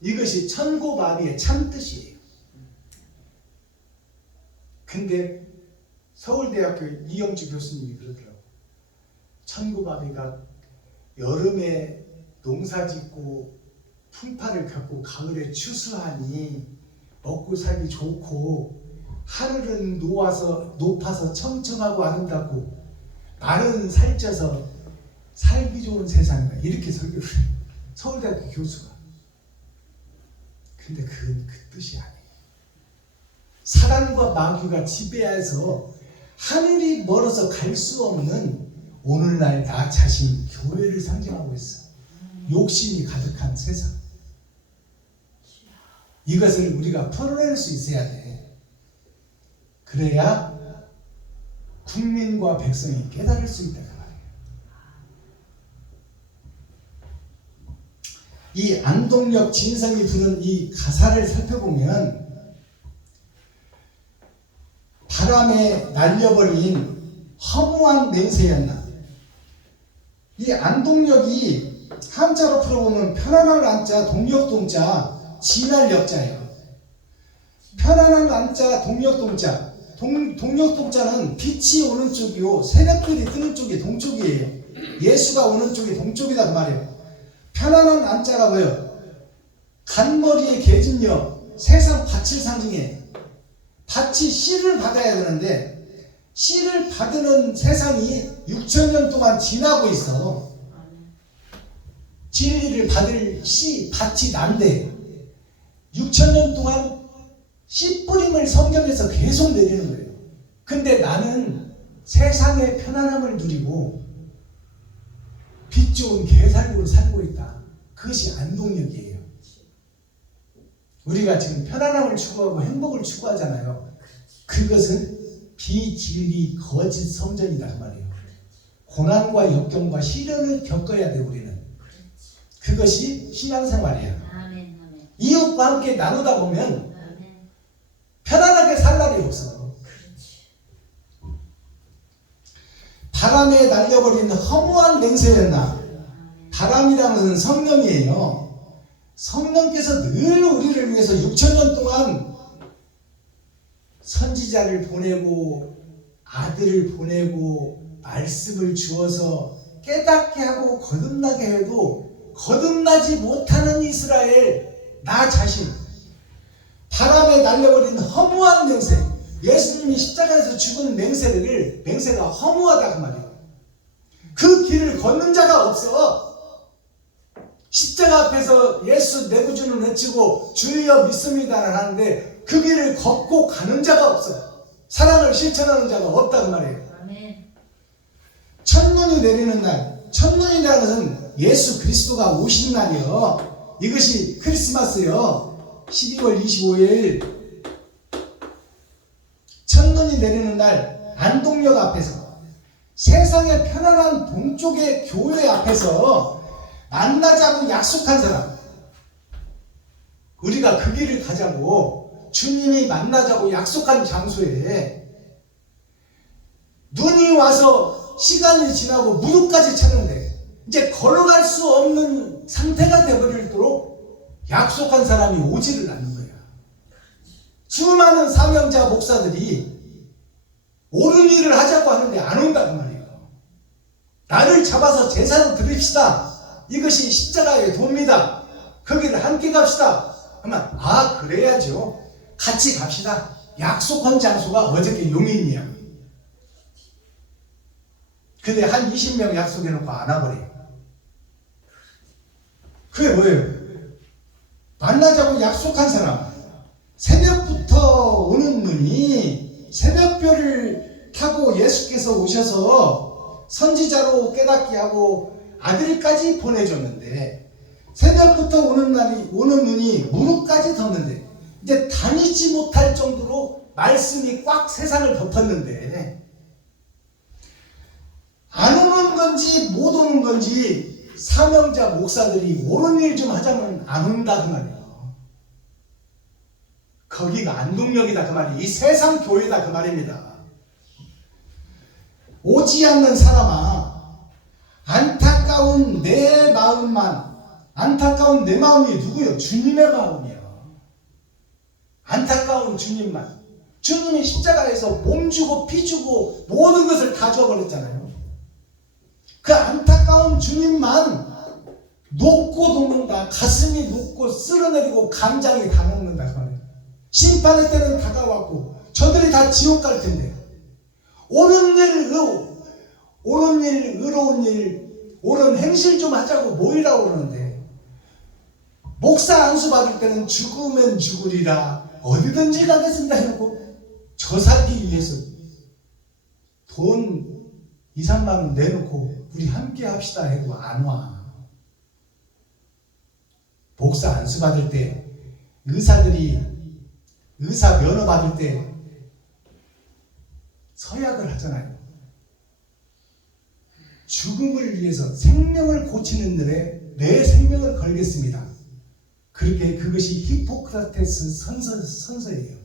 이것이 천고마비의 참뜻이에요. 근데 서울대학교 이영주 교수님이 그러더라고. 천고마비가 여름에 농사짓고 풍파를 겪고 가을에 추수하니 먹고 살기 좋고 하늘은 높아서 청청하고 아름답고 말은 살쪄서 살기 좋은 세상이다. 이렇게 설교를 해요. 서울대학교 교수가. 근데 그건 그 뜻이 아니에요. 사단과 마귀가 지배해서 하늘이 멀어서 갈 수 없는 오늘날 나 자신 교회를 상징하고 있어. 욕심이 가득한 세상. 이것을 우리가 풀어낼 수 있어야 돼. 그래야 국민과 백성이 깨달을 수 있다 그 말이에요. 이 안동역 진성이 부른 이 가사를 살펴보면 바람에 날려버린 허무한 맹세였나. 이 안동역이 한자로 풀어보면 편안한 안자, 동력동자, 진할 역자예요. 편안한 안자, 동력동자. 동력동자는 빛이 오는 쪽이요, 새벽별이 뜨는 쪽이 동쪽이에요. 예수가 오는 쪽이 동쪽이다 그 말이에요. 편안한 안자가 뭐예요? 간머리의 계진녀, 세상 밭을 상징해. 밭이 씨를 받아야 되는데 씨를 받는 세상이 6,000년 동안 지나고 있어. 진리를 받을 밭이 난데 6,000년 동안 씨 뿌림을 성경에서 계속 내리는 거예요. 근데 나는 세상의 편안함을 누리고 빛 좋은 개살구로 살고 있다. 그것이 안동역이에요. 우리가 지금 편안함을 추구하고 행복을 추구하잖아요. 그것은 비진리 거짓 성전이다 그 말이에요. 고난과 역경과 시련을 겪어야 돼 우리는. 그것이 신앙생활이야. 아멘. 아멘. 이웃과 함께 나누다 보면 아멘. 편안하게 살 날이 없어. 바람에 날려버린 허무한 맹세였나. 바람이라는 것은 성령이에요. 성령께서 늘 우리를 위해서 6,000년 동안 선지자를 보내고 아들을 보내고 말씀을 주어서 깨닫게 하고 거듭나게 해도 거듭나지 못하는 이스라엘 나 자신, 바람에 날려버린 허무한 맹세. 예수님이 십자가에서 죽은 맹세가 허무하다 그 말이에요. 그 길을 걷는 자가 없어. 십자가 앞에서 예수 내구주는 외치고 주여 믿습니다를 하는데 그 길을 걷고 가는 자가 없어. 사랑을 실천하는 자가 없다 그 말이에요. 아멘. 첫눈이 내리는 날, 첫눈이라는 것은 예수 그리스도가 오신 날이요. 이것이 크리스마스요. 12월 25일 첫눈이 내리는 날 안동역 앞에서 세상의 편안한 동쪽의 교회 앞에서 만나자고 약속한 사람, 우리가 그 길을 가자고 주님이 만나자고 약속한 장소에 눈이 와서 시간이 지나고 무릎까지 찼는데 이제 걸어갈 수 없는 상태가 되어버리도록 약속한 사람이 오지를 않는 거야. 수많은 사명자 목사들이 옳은 일을 하자고 하는데 안 온다고 말이에요. 나를 잡아서 제사로 드립시다. 이것이 십자가의 도입니다. 거기를 함께 갑시다. 그러면 아 그래야죠. 같이 갑시다. 약속한 장소가 어저께 용인이야. 근데 한 20명 약속해놓고 안 와버려요. 그게 뭐예요? 만나자고 약속한 사람, 새벽부터 오는 분이 새벽별을 타고 예수께서 오셔서 선지자로 깨닫게 하고 아들까지 보내줬는데 새벽부터 오는 눈이 무릎까지 덮는데 이제 다니지 못할 정도로 말씀이 꽉 세상을 덮었는데 안 오는 건지 못 오는 건지 사명자 목사들이 옳은 일 좀 하자면 안 온다 그 말이에요. 거기가 안동역이다 그 말이에요. 이 세상 교회다 그 말입니다. 오지 않는 사람아, 안타까운 내 마음만, 안타까운 내 마음이 누구요? 주님의 마음이요. 안타까운 주님만. 주님이 십자가에서 몸 주고 피 주고 모든 것을 다 줘버렸잖아요. 그 안타까운 주님만 녹고 녹는다. 가슴이 녹고 쓸어내리고 간장이 다 녹는다 그 말이에요. 심판의 때는 다가왔고 저들이 다 지옥 갈 텐데 옳은 일, 의로운 일, 옳은 행실 좀 하자고 모이라고 그러는데 목사 안수 받을 때는 죽으면 죽으리라 어디든지 가겠습니다 해놓고 저 살기 위해서 돈 2, 3만 원 내놓고 우리 함께 합시다 해도 안 와. 목사 안수 받을 때 의사들이 의사 면허 받을 때 서약을 하잖아요. 죽음을 위해서 생명을 고치는 일에 내 생명을 걸겠습니다. 그렇게 그것이 히포크라테스 선서예요.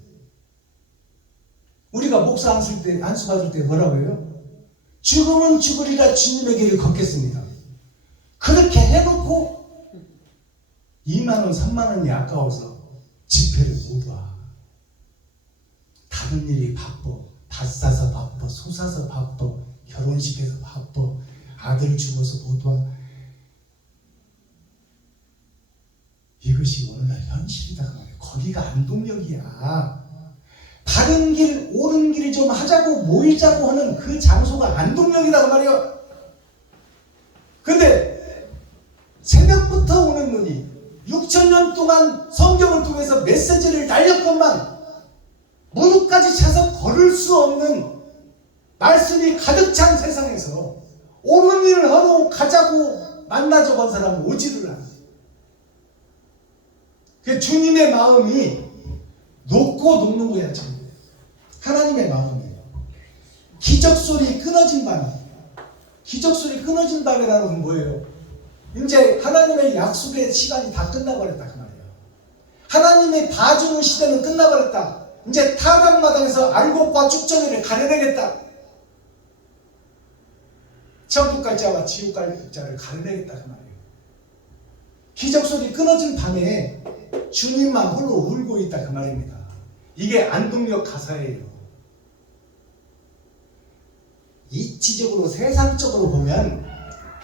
우리가 목사 안수 받을 때 뭐라고 해요? 죽음은 죽으리라 주님의 길을 걷겠습니다. 그렇게 해놓고 2만원 3만원이 아까워서 집회를 못 와. 다른 일이 바빠. 밭 사서 바빠. 소 사서 바빠. 결혼식에서 바빠. 아들 죽어서 못 와. 이것이 오늘날 현실이다. 거기가 안동역이야. 바른 길, 옳은 길 좀 하자고 모이자고 하는 그 장소가 안동역이다 그 말이에요. 근데 새벽부터 오는 눈이 6,000년 동안 성경을 통해서 메시지를 날렸건만 무릎까지 차서 걸을 수 없는 말씀이 가득 찬 세상에서 옳은 일을 하러 가자고 만나자고 한 사람은 오지를 않아. 그 주님의 마음이 녹고 녹는 거야 지금. 하나님의 마음이에요. 기적소리 끊어진 밤. 기적소리 끊어진 밤이라는 건 뭐예요? 이제 하나님의 약속의 시간이 다 끝나버렸다 그 말이에요. 하나님의 봐주는 시대는 끝나버렸다. 이제 타락마당에서 알곡과 쭉정이를 가려내겠다. 천국 갈 자와 지옥 갈 자를 가려내겠다 그 말이에요. 기적소리 끊어진 밤에 주님만 홀로 울고 있다 그 말입니다. 이게 안동역 가사예요. 이치적으로 세상적으로 보면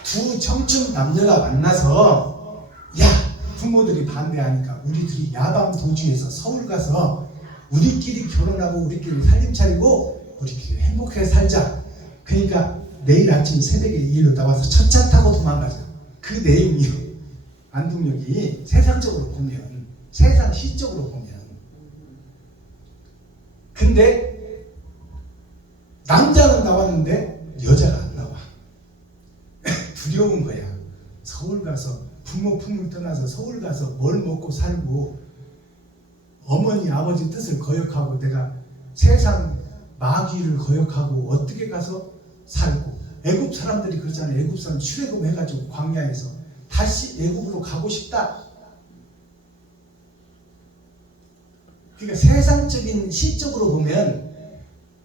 두 청춘 남녀가 만나서 야 부모들이 반대하니까 우리들이 야밤 도주해서 서울 가서 우리끼리 결혼하고 우리끼리 살림 차리고 우리끼리 행복하게 살자. 그러니까 내일 아침 새벽에 일로 나와서 첫차 타고 도망가자. 그 내용이요. 안동역이 세상적으로 보면 세상 시적으로 보면 근데 남자는 나왔는데 여자가 안 나와. 두려운 거야. 서울 가서 부모 품을 떠나서 서울 가서 뭘 먹고 살고 어머니 아버지 뜻을 거역하고 내가 세상 마귀를 거역하고 어떻게 가서 살고 애굽 사람들이 그러잖아요. 애굽 사람 출애굽해가지고 광야에서 다시 애굽으로 가고 싶다. 그러니까 세상적인 시적으로 보면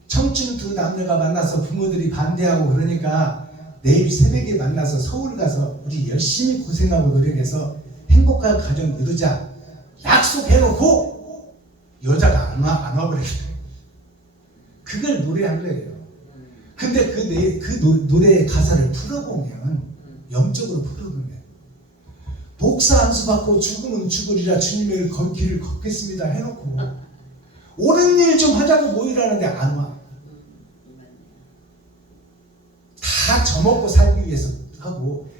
청춘 두 남녀가 만나서 부모들이 반대하고 그러니까 내일 새벽에 만나서 서울 가서 우리 열심히 고생하고 노력해서 행복한 가정 이루자 약속해놓고 여자가 안 와버려요. 그걸 노래한 거예요. 근데 그 노래의 가사를 풀어보면 영적으로 풀어보면 복사 안수 받고 죽으면 죽으리라 주님의 길을 걷겠습니다 해놓고 옳은 일 좀 하자고 모이라는데 안 와. 다 저먹고 살기 위해서 하고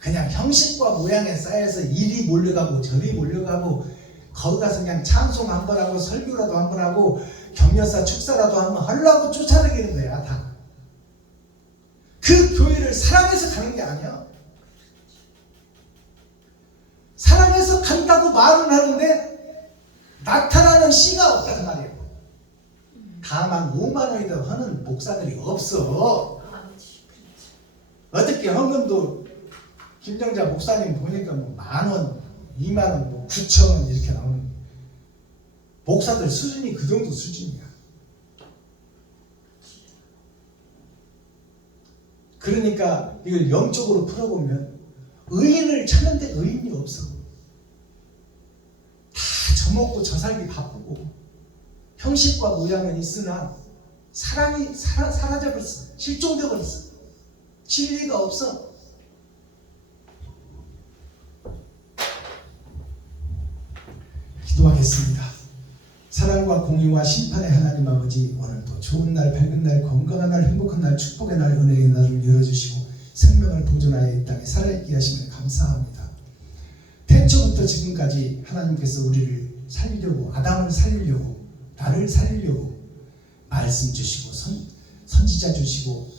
그냥 형식과 모양에 쌓여서 이리 몰려가고 저리 몰려가고 거기 가서 그냥 찬송 한번 하고 설교라도 한번 하고 격려사 축사라도 한번 하려고 쫓아다니는 거야 다. 그 교회를 사랑해서 가는 게 아니야. 사랑해서 간다고 말은 하는데 나타나는 씨가 없다는 말이야. 다만 오마노이드 하는 목사들이 없어. 어저께 헌금도 김정자 목사님 보니까 뭐 10,000원, 20,000원, 뭐 9,000원 이렇게 나오는 목사들 수준이 그 정도 수준이야. 그러니까 이걸 영적으로 풀어보면 의인을 찾는데 의인이 없어. 다 저먹고 저살기 바쁘고 형식과 모양은 있으나 사랑이 사라져버렸어. 실종되어버렸어. 진리가 없어. 기도하겠습니다. 사랑과 공의와 심판의 하나님 아버지, 오늘도 좋은 날, 밝은 날, 건강한 날, 행복한 날, 축복의 날, 은혜의 날을 열어주시고 생명을 보존하여 이 땅에 살아있게 하시면 감사합니다. 태초부터 지금까지 하나님께서 우리를 살리려고, 아담을 살리려고, 나를 살리려고 말씀 주시고 선지자 주시고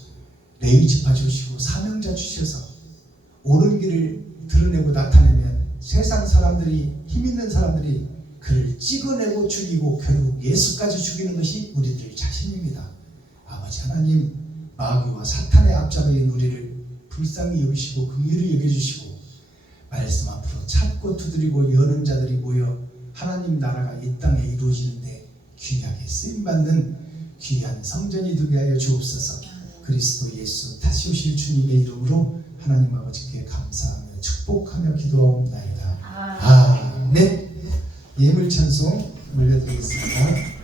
레위 지파 주시고 사명자 주셔서 옳은 길을 드러내고 나타내면 세상 사람들이, 힘 있는 사람들이 그를 찍어내고 죽이고 결국 예수까지 죽이는 것이 우리들 자신입니다. 아버지 하나님, 마귀와 사탄의 앞잡이인 우리를 불쌍히 여기시고 긍휼히 여겨주시고 말씀 앞으로 찾고 두드리고 여는 자들이 모여 하나님 나라가 이 땅에 이루어지는데 귀하게 쓰임받는 귀한 성전이 되게 하여 주옵소서. 그리스도 예수 다시 오실 주님의 이름으로 하나님 아버지께 감사하며 축복하며 기도하옵나이다. 아멘. 예물 찬송 올려드리겠습니다.